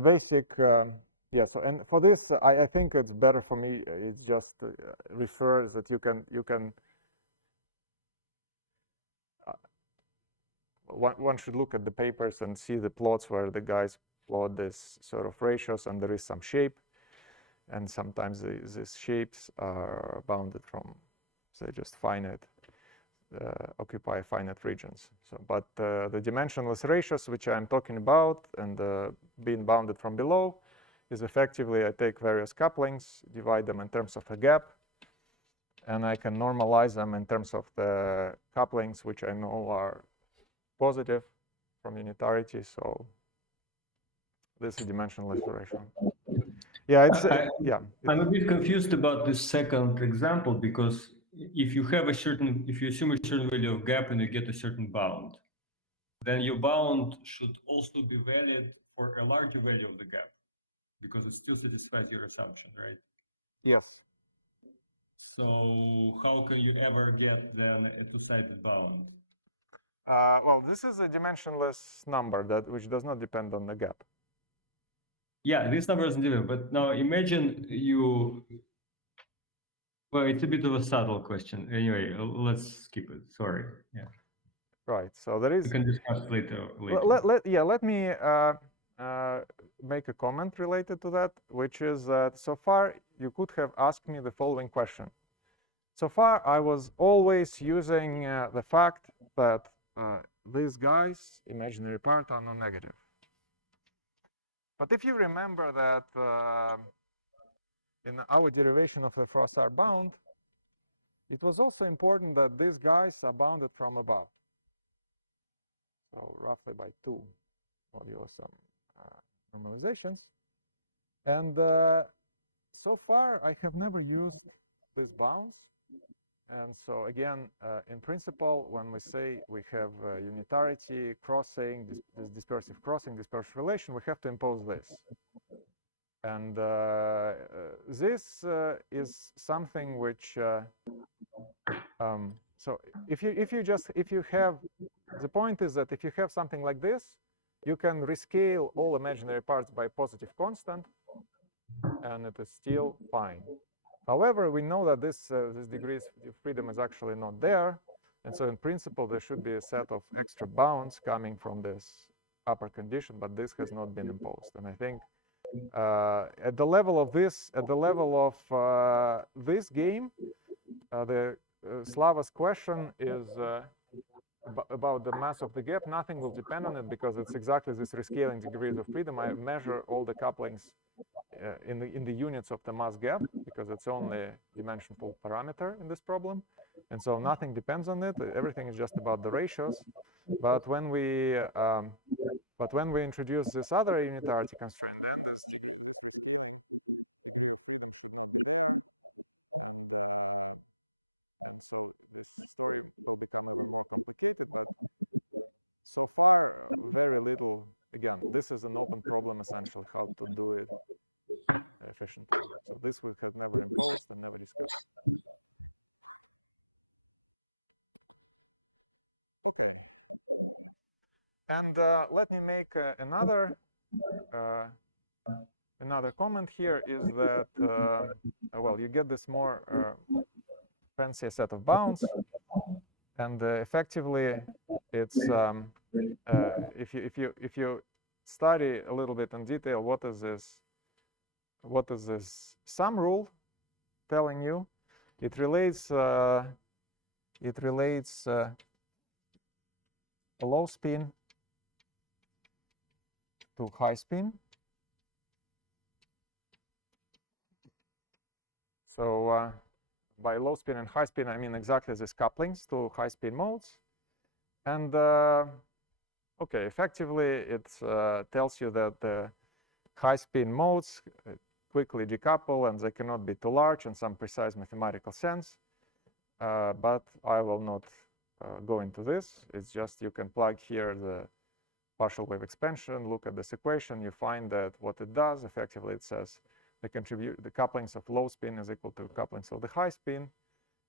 basic yeah, so and for this I think it's better for me, it just refers that you can one should look at the papers and see the plots where the guys plot this sort of ratios, and there is some shape, and sometimes these shapes are bounded from, say, just finite, occupy finite regions. So, but the dimensionless ratios which I'm talking about and being bounded from below is effectively I take various couplings, divide them in terms of a gap, and I can normalize them in terms of the couplings which I know are positive from unitarity. So this is dimensionless ratio. Yeah, it's yeah. I'm a bit confused about this second example, because if you assume a certain value of gap and you get a certain bound, then your bound should also be valid for a larger value of the gap, because it still satisfies your assumption, right? Yes. So how can you ever get then a two-sided bound? Well, this is a dimensionless number which does not depend on the gap. Yeah, this number isn't different, but now imagine well, it's a bit of a subtle question. Anyway, let's skip it. Sorry. Yeah. Right. So there is. We can discuss later. Let me make a comment related to that, which is that so far you could have asked me the following question. So far, I was always using the fact that these guys, imaginary part, are non-negative. But if you remember that in our derivation of the Froissart bound, it was also important that these guys are bounded from above. So roughly by 2 modulo some normalizations. And so far, I have never used these bounds. And so again, in principle, when we say we have unitarity, crossing, this dispersive crossing, dispersive relation, we have to impose this. And this is something which, so if you have, the point is that if you have something like this, you can rescale all imaginary parts by positive constant, and it is still fine. However, we know that this degrees of freedom is actually not there, and so in principle there should be a set of extra bounds coming from this upper condition, but this has not been imposed. And I think at the level of this, this game, the Slava's question is about the mass of the gap, nothing will depend on it because it's exactly this rescaling degrees of freedom. I measure all the couplings in the units of the mass gap because it's only dimensionful parameter in this problem, and so nothing depends on it. Everything is just about the ratios. But when we introduce this other unitarity constraint, then this okay. And let me make another comment here is that well, you get this more fancy set of bounds, and effectively it's if you study a little bit in detail what is this sum rule telling you, it relates a low spin to high spin. So by low spin and high spin, I mean exactly these couplings to high spin modes. And okay, effectively, it tells you that the high spin modes quickly decouple and they cannot be too large in some precise mathematical sense. But I will not go into this. It's just you can plug here the partial wave expansion, look at this equation, you find that what it does, effectively it says the couplings of low spin is equal to couplings of the high spin,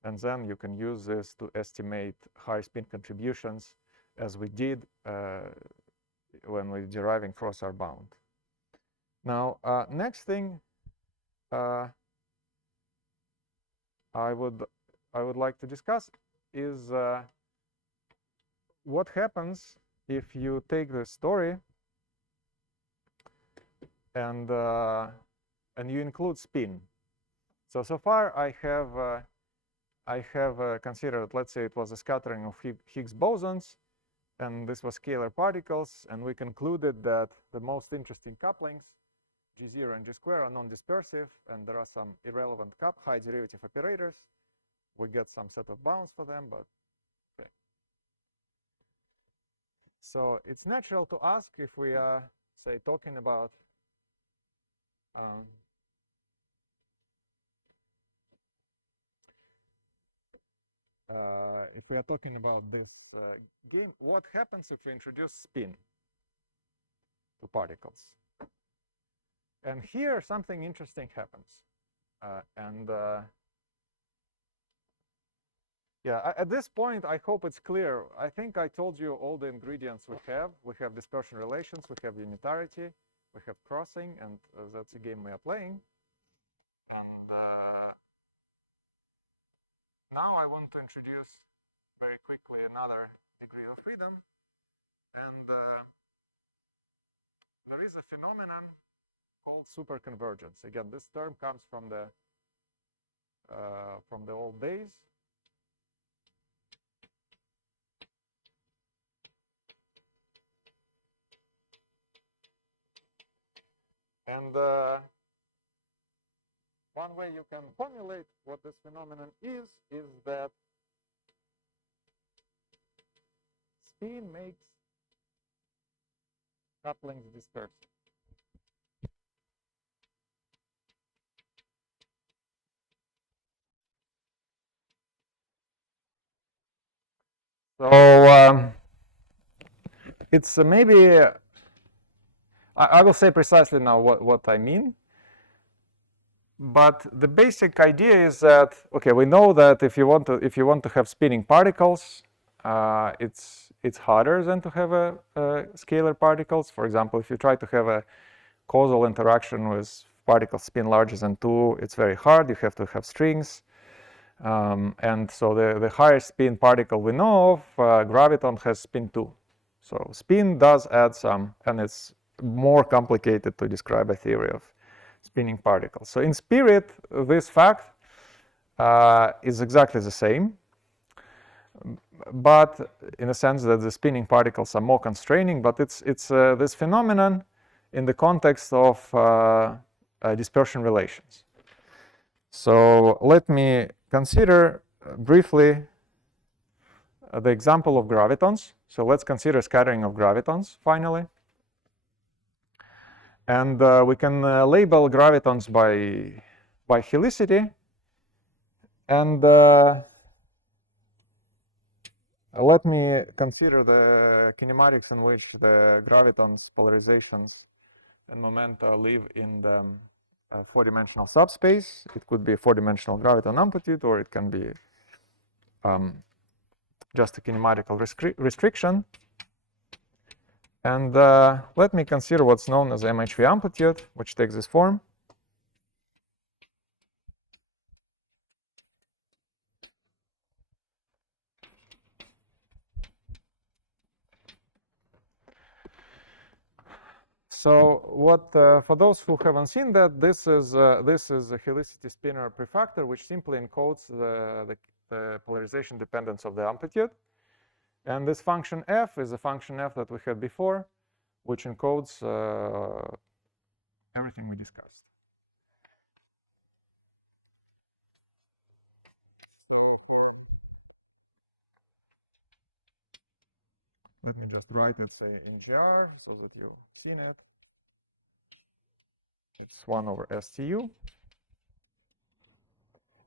and then you can use this to estimate high spin contributions as we did when we're deriving cross-R bound. Now, next thing I would like to discuss is what happens if you take the story and you include spin. So far I have considered, let's say it was a scattering of Higgs bosons, and this was scalar particles, and we concluded that the most interesting couplings, G0 and G2, are non-dispersive, and there are some irrelevant high derivative operators. We get some set of bounds for them, but okay. So it's natural to ask if we are, say, talking about if we are talking about this green, what happens if we introduce spin to particles? And here something interesting happens. Yeah, at this point, I hope it's clear. I think I told you all the ingredients we have. We have dispersion relations, we have unitarity, we have crossing, and that's a game we are playing. And now I want to introduce very quickly another degree of freedom. And there is a phenomenon called superconvergence. Again, this term comes from the old days. And one way you can formulate what this phenomenon is that spin makes couplings dispersive. So it's maybe I will say precisely now what I mean. But the basic idea is that, okay, we know that if you want to have spinning particles, it's harder than to have a scalar particles. For example, if you try to have a causal interaction with particles spin larger than 2, it's very hard. You have to have strings. And so the highest spin particle we know of, graviton, has spin 2. So spin does add some, and it's more complicated to describe a theory of spinning particles. So in spirit, this fact is exactly the same. but in a sense that the spinning particles are more constraining, but it's this phenomenon in the context of dispersion relations. So let me consider briefly the example of gravitons. So let's consider scattering of gravitons finally. And we can label gravitons by helicity. And let me consider the kinematics in which the gravitons, polarizations, and momenta live in the four-dimensional subspace. It could be a four-dimensional graviton amplitude, or it can be just a kinematical restriction. And let me consider what's known as Mhv amplitude, which takes this form. So what for those who haven't seen that, this is a helicity spinor prefactor which simply encodes the polarization dependence of the amplitude. And this function f is a function f that we had before, which encodes everything we discussed. Let me just write it, say, in GR so that you've seen it. It's 1 over STU.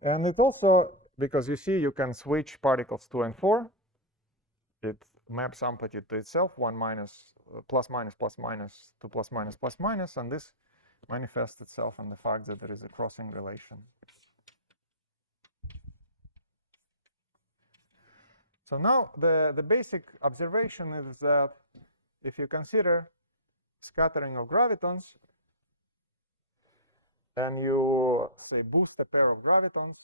And it also, because you see, you can switch particles 2 and 4. It maps amplitude to itself, 1 minus, plus minus, plus minus, to plus minus, plus minus. And this manifests itself in the fact that there is a crossing relation. So now the basic observation is that if you consider scattering of gravitons, and you, say, boost a pair of gravitons,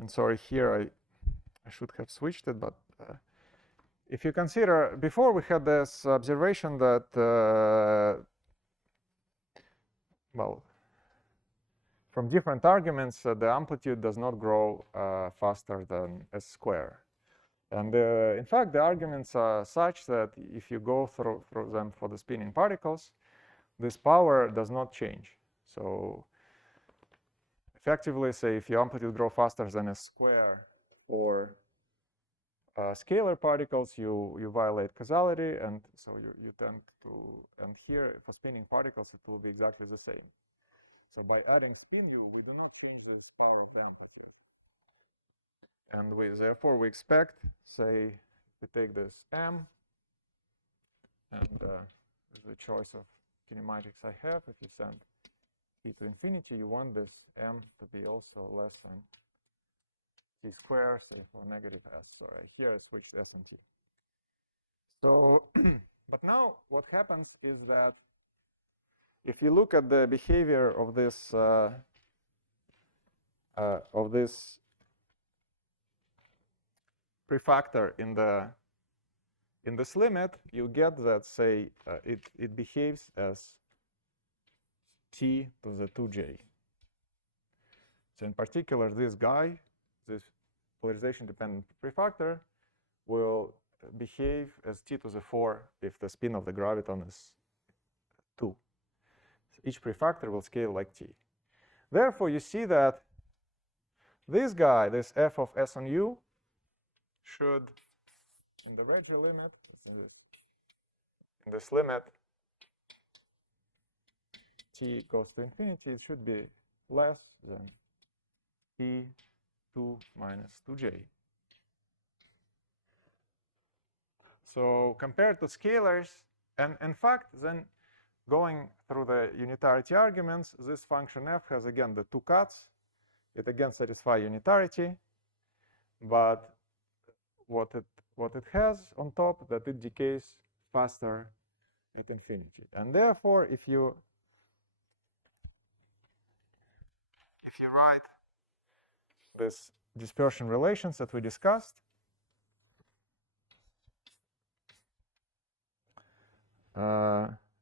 and sorry, here I should have switched it, but if you consider, before we had this observation that, well, from different arguments, the amplitude does not grow faster than s square. And in fact, the arguments are such that if you go through them for the spinning particles, this power does not change. So effectively, say, if your amplitude grows faster than s square for scalar particles, you violate causality, and so you tend to, and here for spinning particles, it will be exactly the same. So by adding spin, we do not change this power of the amplitude. And therefore, we expect, say, we take this m, and the choice of kinematics I have. If you send t to infinity, you want this m to be also less than t squared, say, for negative s. Sorry, here I switched s and t. So, but now what happens is that if you look at the behavior of this prefactor in this limit, you get that, say, it behaves as t to the 2j. So in particular, this guy, this polarization-dependent prefactor, will behave as t to the 4 if the spin of the graviton is 2. So each prefactor will scale like t. Therefore, you see that this guy, this f of s on u, should, in the Regge limit, in this limit, t goes to infinity, it should be less than t2 minus 2j. So compared to scalars, and in fact, then going through the unitarity arguments, this function f has again the 2 cuts. It again satisfies unitarity, but what it has on top, that it decays faster at infinity. And therefore, if you write this dispersion relations that we discussed,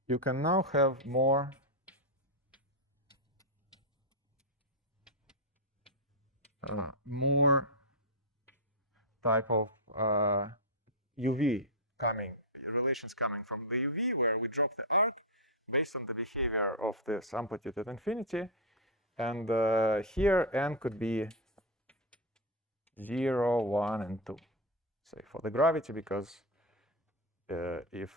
you can now have more more type of UV relations coming from the UV, where we drop the arc based on the behavior of this amplitude at infinity. And here n could be 0, 1, and 2, say for the gravity, because if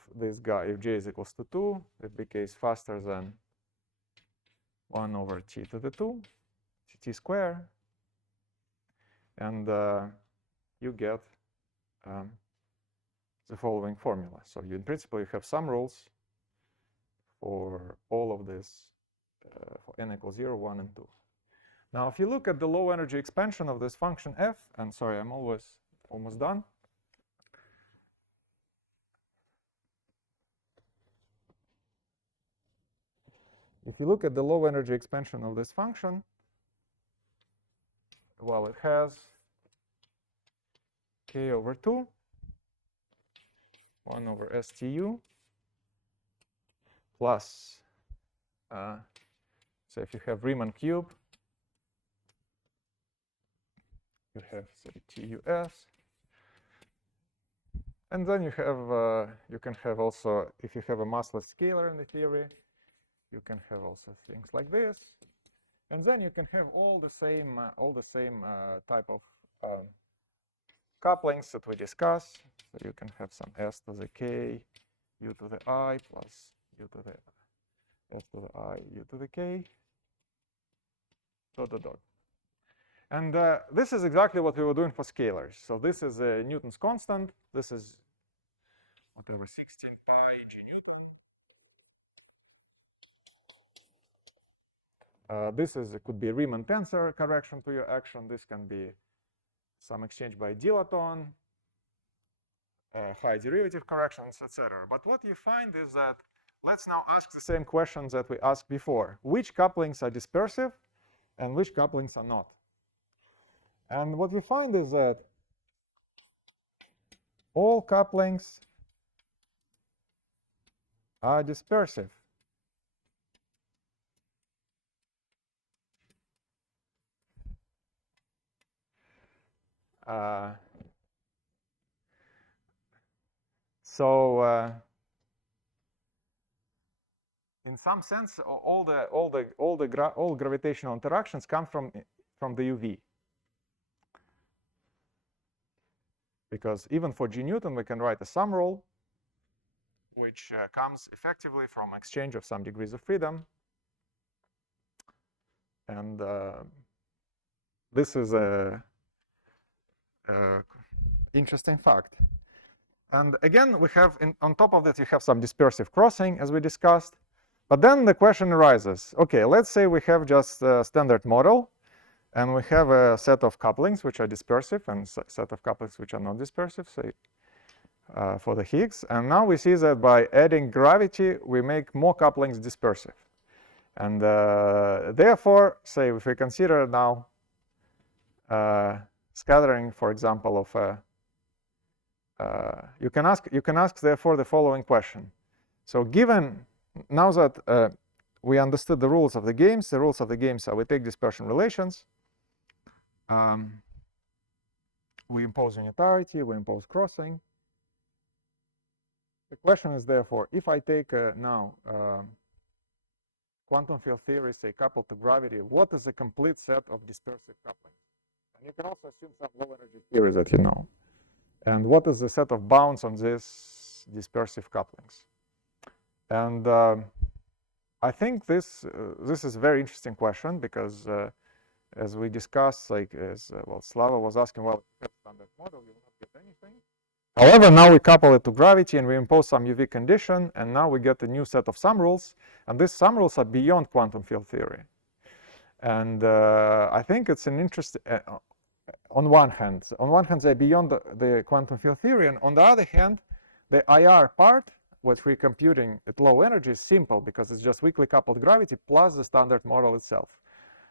j is equals to 2, it behaves faster than 1 over t to the 2, t squared, and you get the following formula. So in principle, you have some rules for all of this for n equals 0, 1, and 2. Now, if you look at the low energy expansion of this function f, and sorry, I'm almost done. If you look at the low energy expansion of this function, well, it has k over 2, 1 over stu, plus, so if you have Riemann cube, you have, say, TUS. And then you have, you can have also, if you have a massless scalar in the theory, you can have also things like this. And then you can have all the same type of couplings that we discussed. So you can have some s to the k, u to the I, plus u to the s to the I, u to the k, dot, dot, dot. And this is exactly what we were doing for scalars. So this is Newton's constant. This is whatever 16 pi g Newton. It could be a Riemann tensor correction to your action. This can be some exchange by dilaton, high derivative corrections, etc. But what you find is that let's now ask the same questions that we asked before. Which couplings are dispersive and which couplings are not? And what we find is that all couplings are dispersive. In some sense, all gravitational interactions come from the UV. Because even for G Newton, we can write a sum rule, which comes effectively from exchange of some degrees of freedom. And this is a interesting fact. And again, we have, on top of that, you have some dispersive crossing, as we discussed. But then the question arises, OK, let's say we have just a standard model. And we have a set of couplings which are dispersive and a set of couplings which are not dispersive, say, for the Higgs. And now we see that by adding gravity, we make more couplings dispersive. And therefore, say, if we consider now scattering, for example, of you can ask therefore the following question. So given now that we understood the rules of the games are we take dispersion relations. We impose unitarity, we impose crossing. The question is therefore, if I take now quantum field theory, say, coupled to gravity, what is a complete set of dispersive couplings? And you can also assume some low energy theories that you know. And what is the set of bounds on these dispersive couplings? And I think this is a very interesting question because as we discussed, like well, Slava was asking, well, if you have standard model, you will not get anything. However, now we couple it to gravity and we impose some UV condition, and now we get a new set of sum rules, and these sum rules are beyond quantum field theory. And I think it's an interest. On one hand, they're beyond the quantum field theory, and on the other hand, the IR part, what we're computing at low energy, is simple because it's just weakly coupled gravity plus the standard model itself.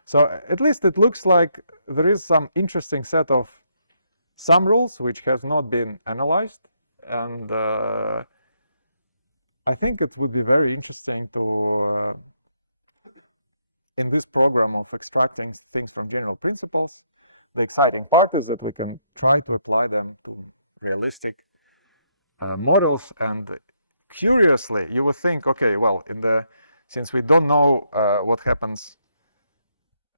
So at least it looks like there is some interesting set of sum rules which has not been analyzed, and I think it would be very interesting to, in this program of extracting things from general principles, the exciting part is that we can try to apply them to realistic models. And curiously, you would think, okay, well, since we don't know what happens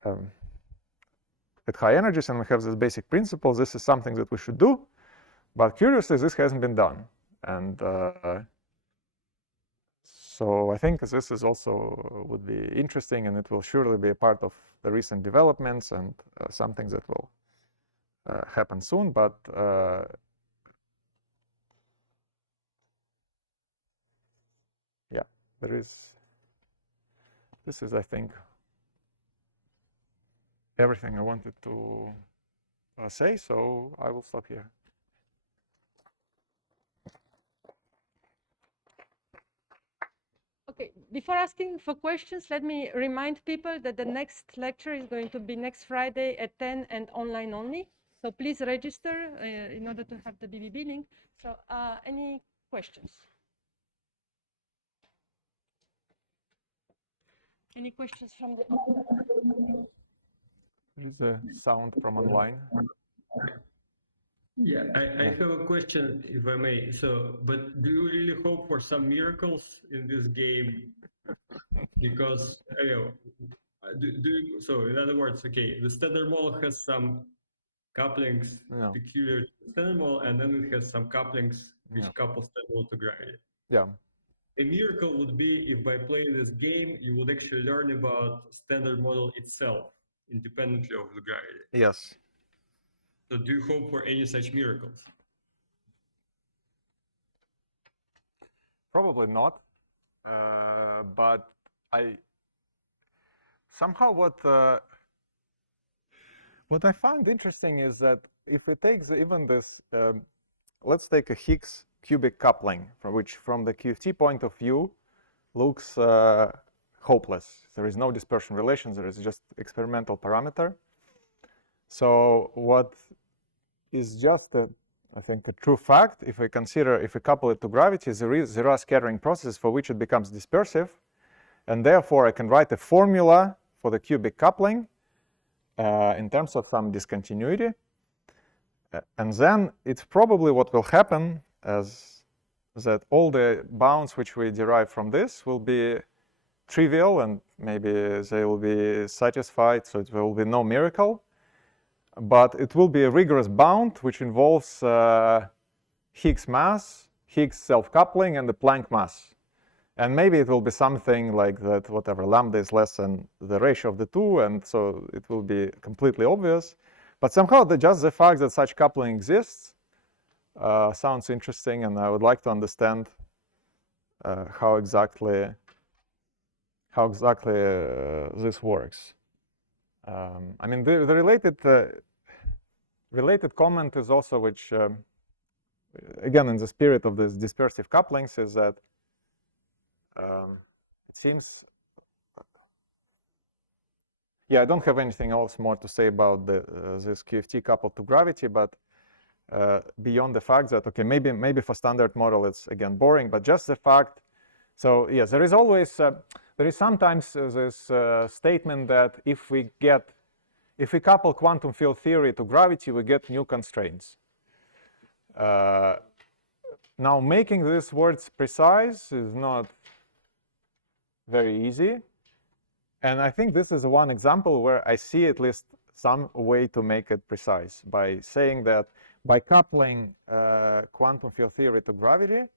at high energies and we have this basic principle, this is something that we should do. But curiously, this hasn't been done. And so I think this is also would be interesting, and it will surely be a part of the recent developments and something that will happen soon. But yeah, this is, I think, everything I wanted to say, so I will stop here. Okay, before asking for questions, let me remind people that the next lecture is going to be next Friday at 10 and online only. So please register in order to have the BBB link. So any questions? Any questions from the audience? There is a sound from online. Yeah, I have a question, if I may. So, but do you really hope for some miracles in this game? Because, so in other words, okay, the standard model has some couplings peculiar to the standard model, and then it has some couplings which couple standard model to gravity. Yeah. A miracle would be if by playing this game, you would actually learn about standard model itself, independently of the gravity. Yes. So do you hope for any such miracles? Probably not. But somehow what I found interesting is that if it takes even this, let's take a Higgs cubic coupling, from the QFT point of view looks hopeless. There is no dispersion relations. There is just experimental parameter. So what is just I think a true fact, if we couple it to gravity, there are scattering processes for which it becomes dispersive, and therefore I can write a formula for the cubic coupling in terms of some discontinuity, and then it's probably what will happen is that all the bounds which we derive from this will be trivial, and maybe they will be satisfied, so it will be no miracle. But it will be a rigorous bound which involves Higgs mass, Higgs self-coupling, and the Planck mass. And maybe it will be something like that, whatever, lambda is less than the ratio of the two, and so it will be completely obvious. But somehow just the fact that such coupling exists sounds interesting, and I would like to understand how exactly this works. I mean, the related comment is also, which again in the spirit of this dispersive couplings, is that it seems, I don't have anything else more to say about this QFT coupled to gravity, but beyond the fact that, okay, maybe for standard model it's again boring, but just the fact. So yes, there is sometimes this statement that if we couple quantum field theory to gravity, we get new constraints. Now, making these words precise is not very easy. And I think this is one example where I see at least some way to make it precise by saying that by coupling quantum field theory to gravity,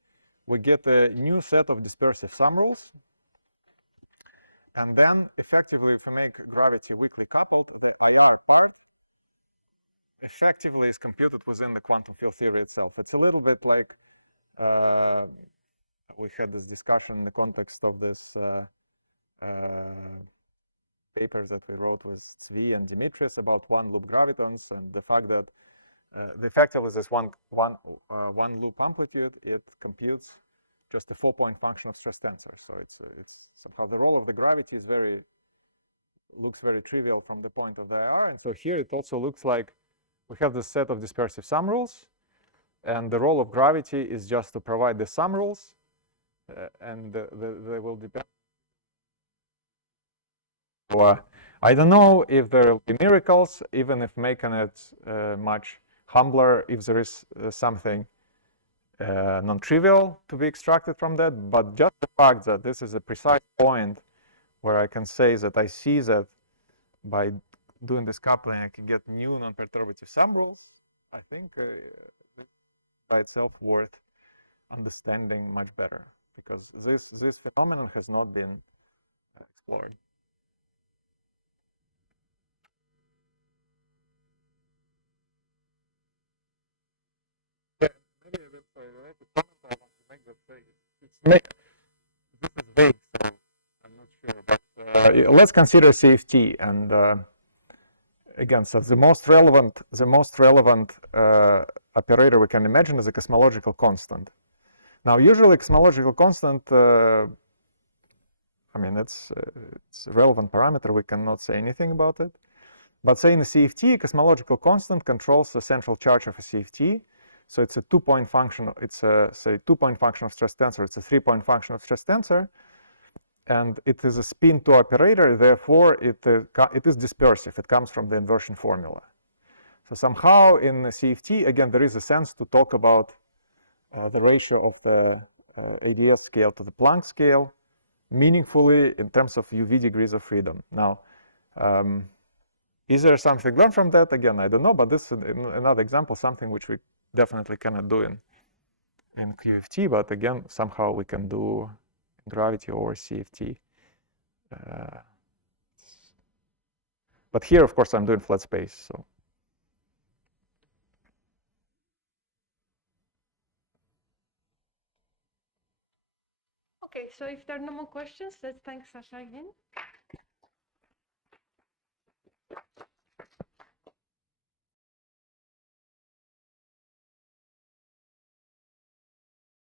we get a new set of dispersive sum rules. And then, effectively, if we make gravity weakly coupled, the IR part effectively is computed within the quantum field theory itself. It's a little bit like we had this discussion in the context of this papers that we wrote with Zvi and Dimitris about one-loop gravitons, and the fact that the effectively is this one loop amplitude, it computes just a 4-point function of stress tensor. So it's somehow the role of the gravity is looks very trivial from the point of the IR. And so here it also looks like we have this set of dispersive sum rules, and the role of gravity is just to provide the sum rules, and they will depend. So I don't know if there will be miracles, even if making it much humbler, if there is something non-trivial to be extracted from that, but just the fact that this is a precise point where I can say that I see that by doing this coupling I can get new non-perturbative sum rules, I think by itself worth understanding much better, because this phenomenon has not been explored. This is vague, so I'm not sure. But let's consider CFT, and again, so the most relevant operator we can imagine is a cosmological constant. Now, usually cosmological constant, I mean, it's a relevant parameter. We cannot say anything about it. But say in a CFT, cosmological constant controls the central charge of a CFT. So it's a 2-point function. It's a, say, 2-point function of stress tensor. It's a 3-point function of stress tensor. And it is a spin 2 operator. Therefore, it is dispersive. It comes from the inversion formula. So somehow in the CFT, again, there is a sense to talk about the ratio of the ADL scale to the Planck scale meaningfully in terms of UV degrees of freedom. Now, is there something learned from that? Again, I don't know, but this is another example, something which we definitely cannot do in QFT, but again, somehow we can do gravity over CFT. But here, of course, I'm doing flat space, so. Okay, so if there are no more questions, let's thank Sasha again.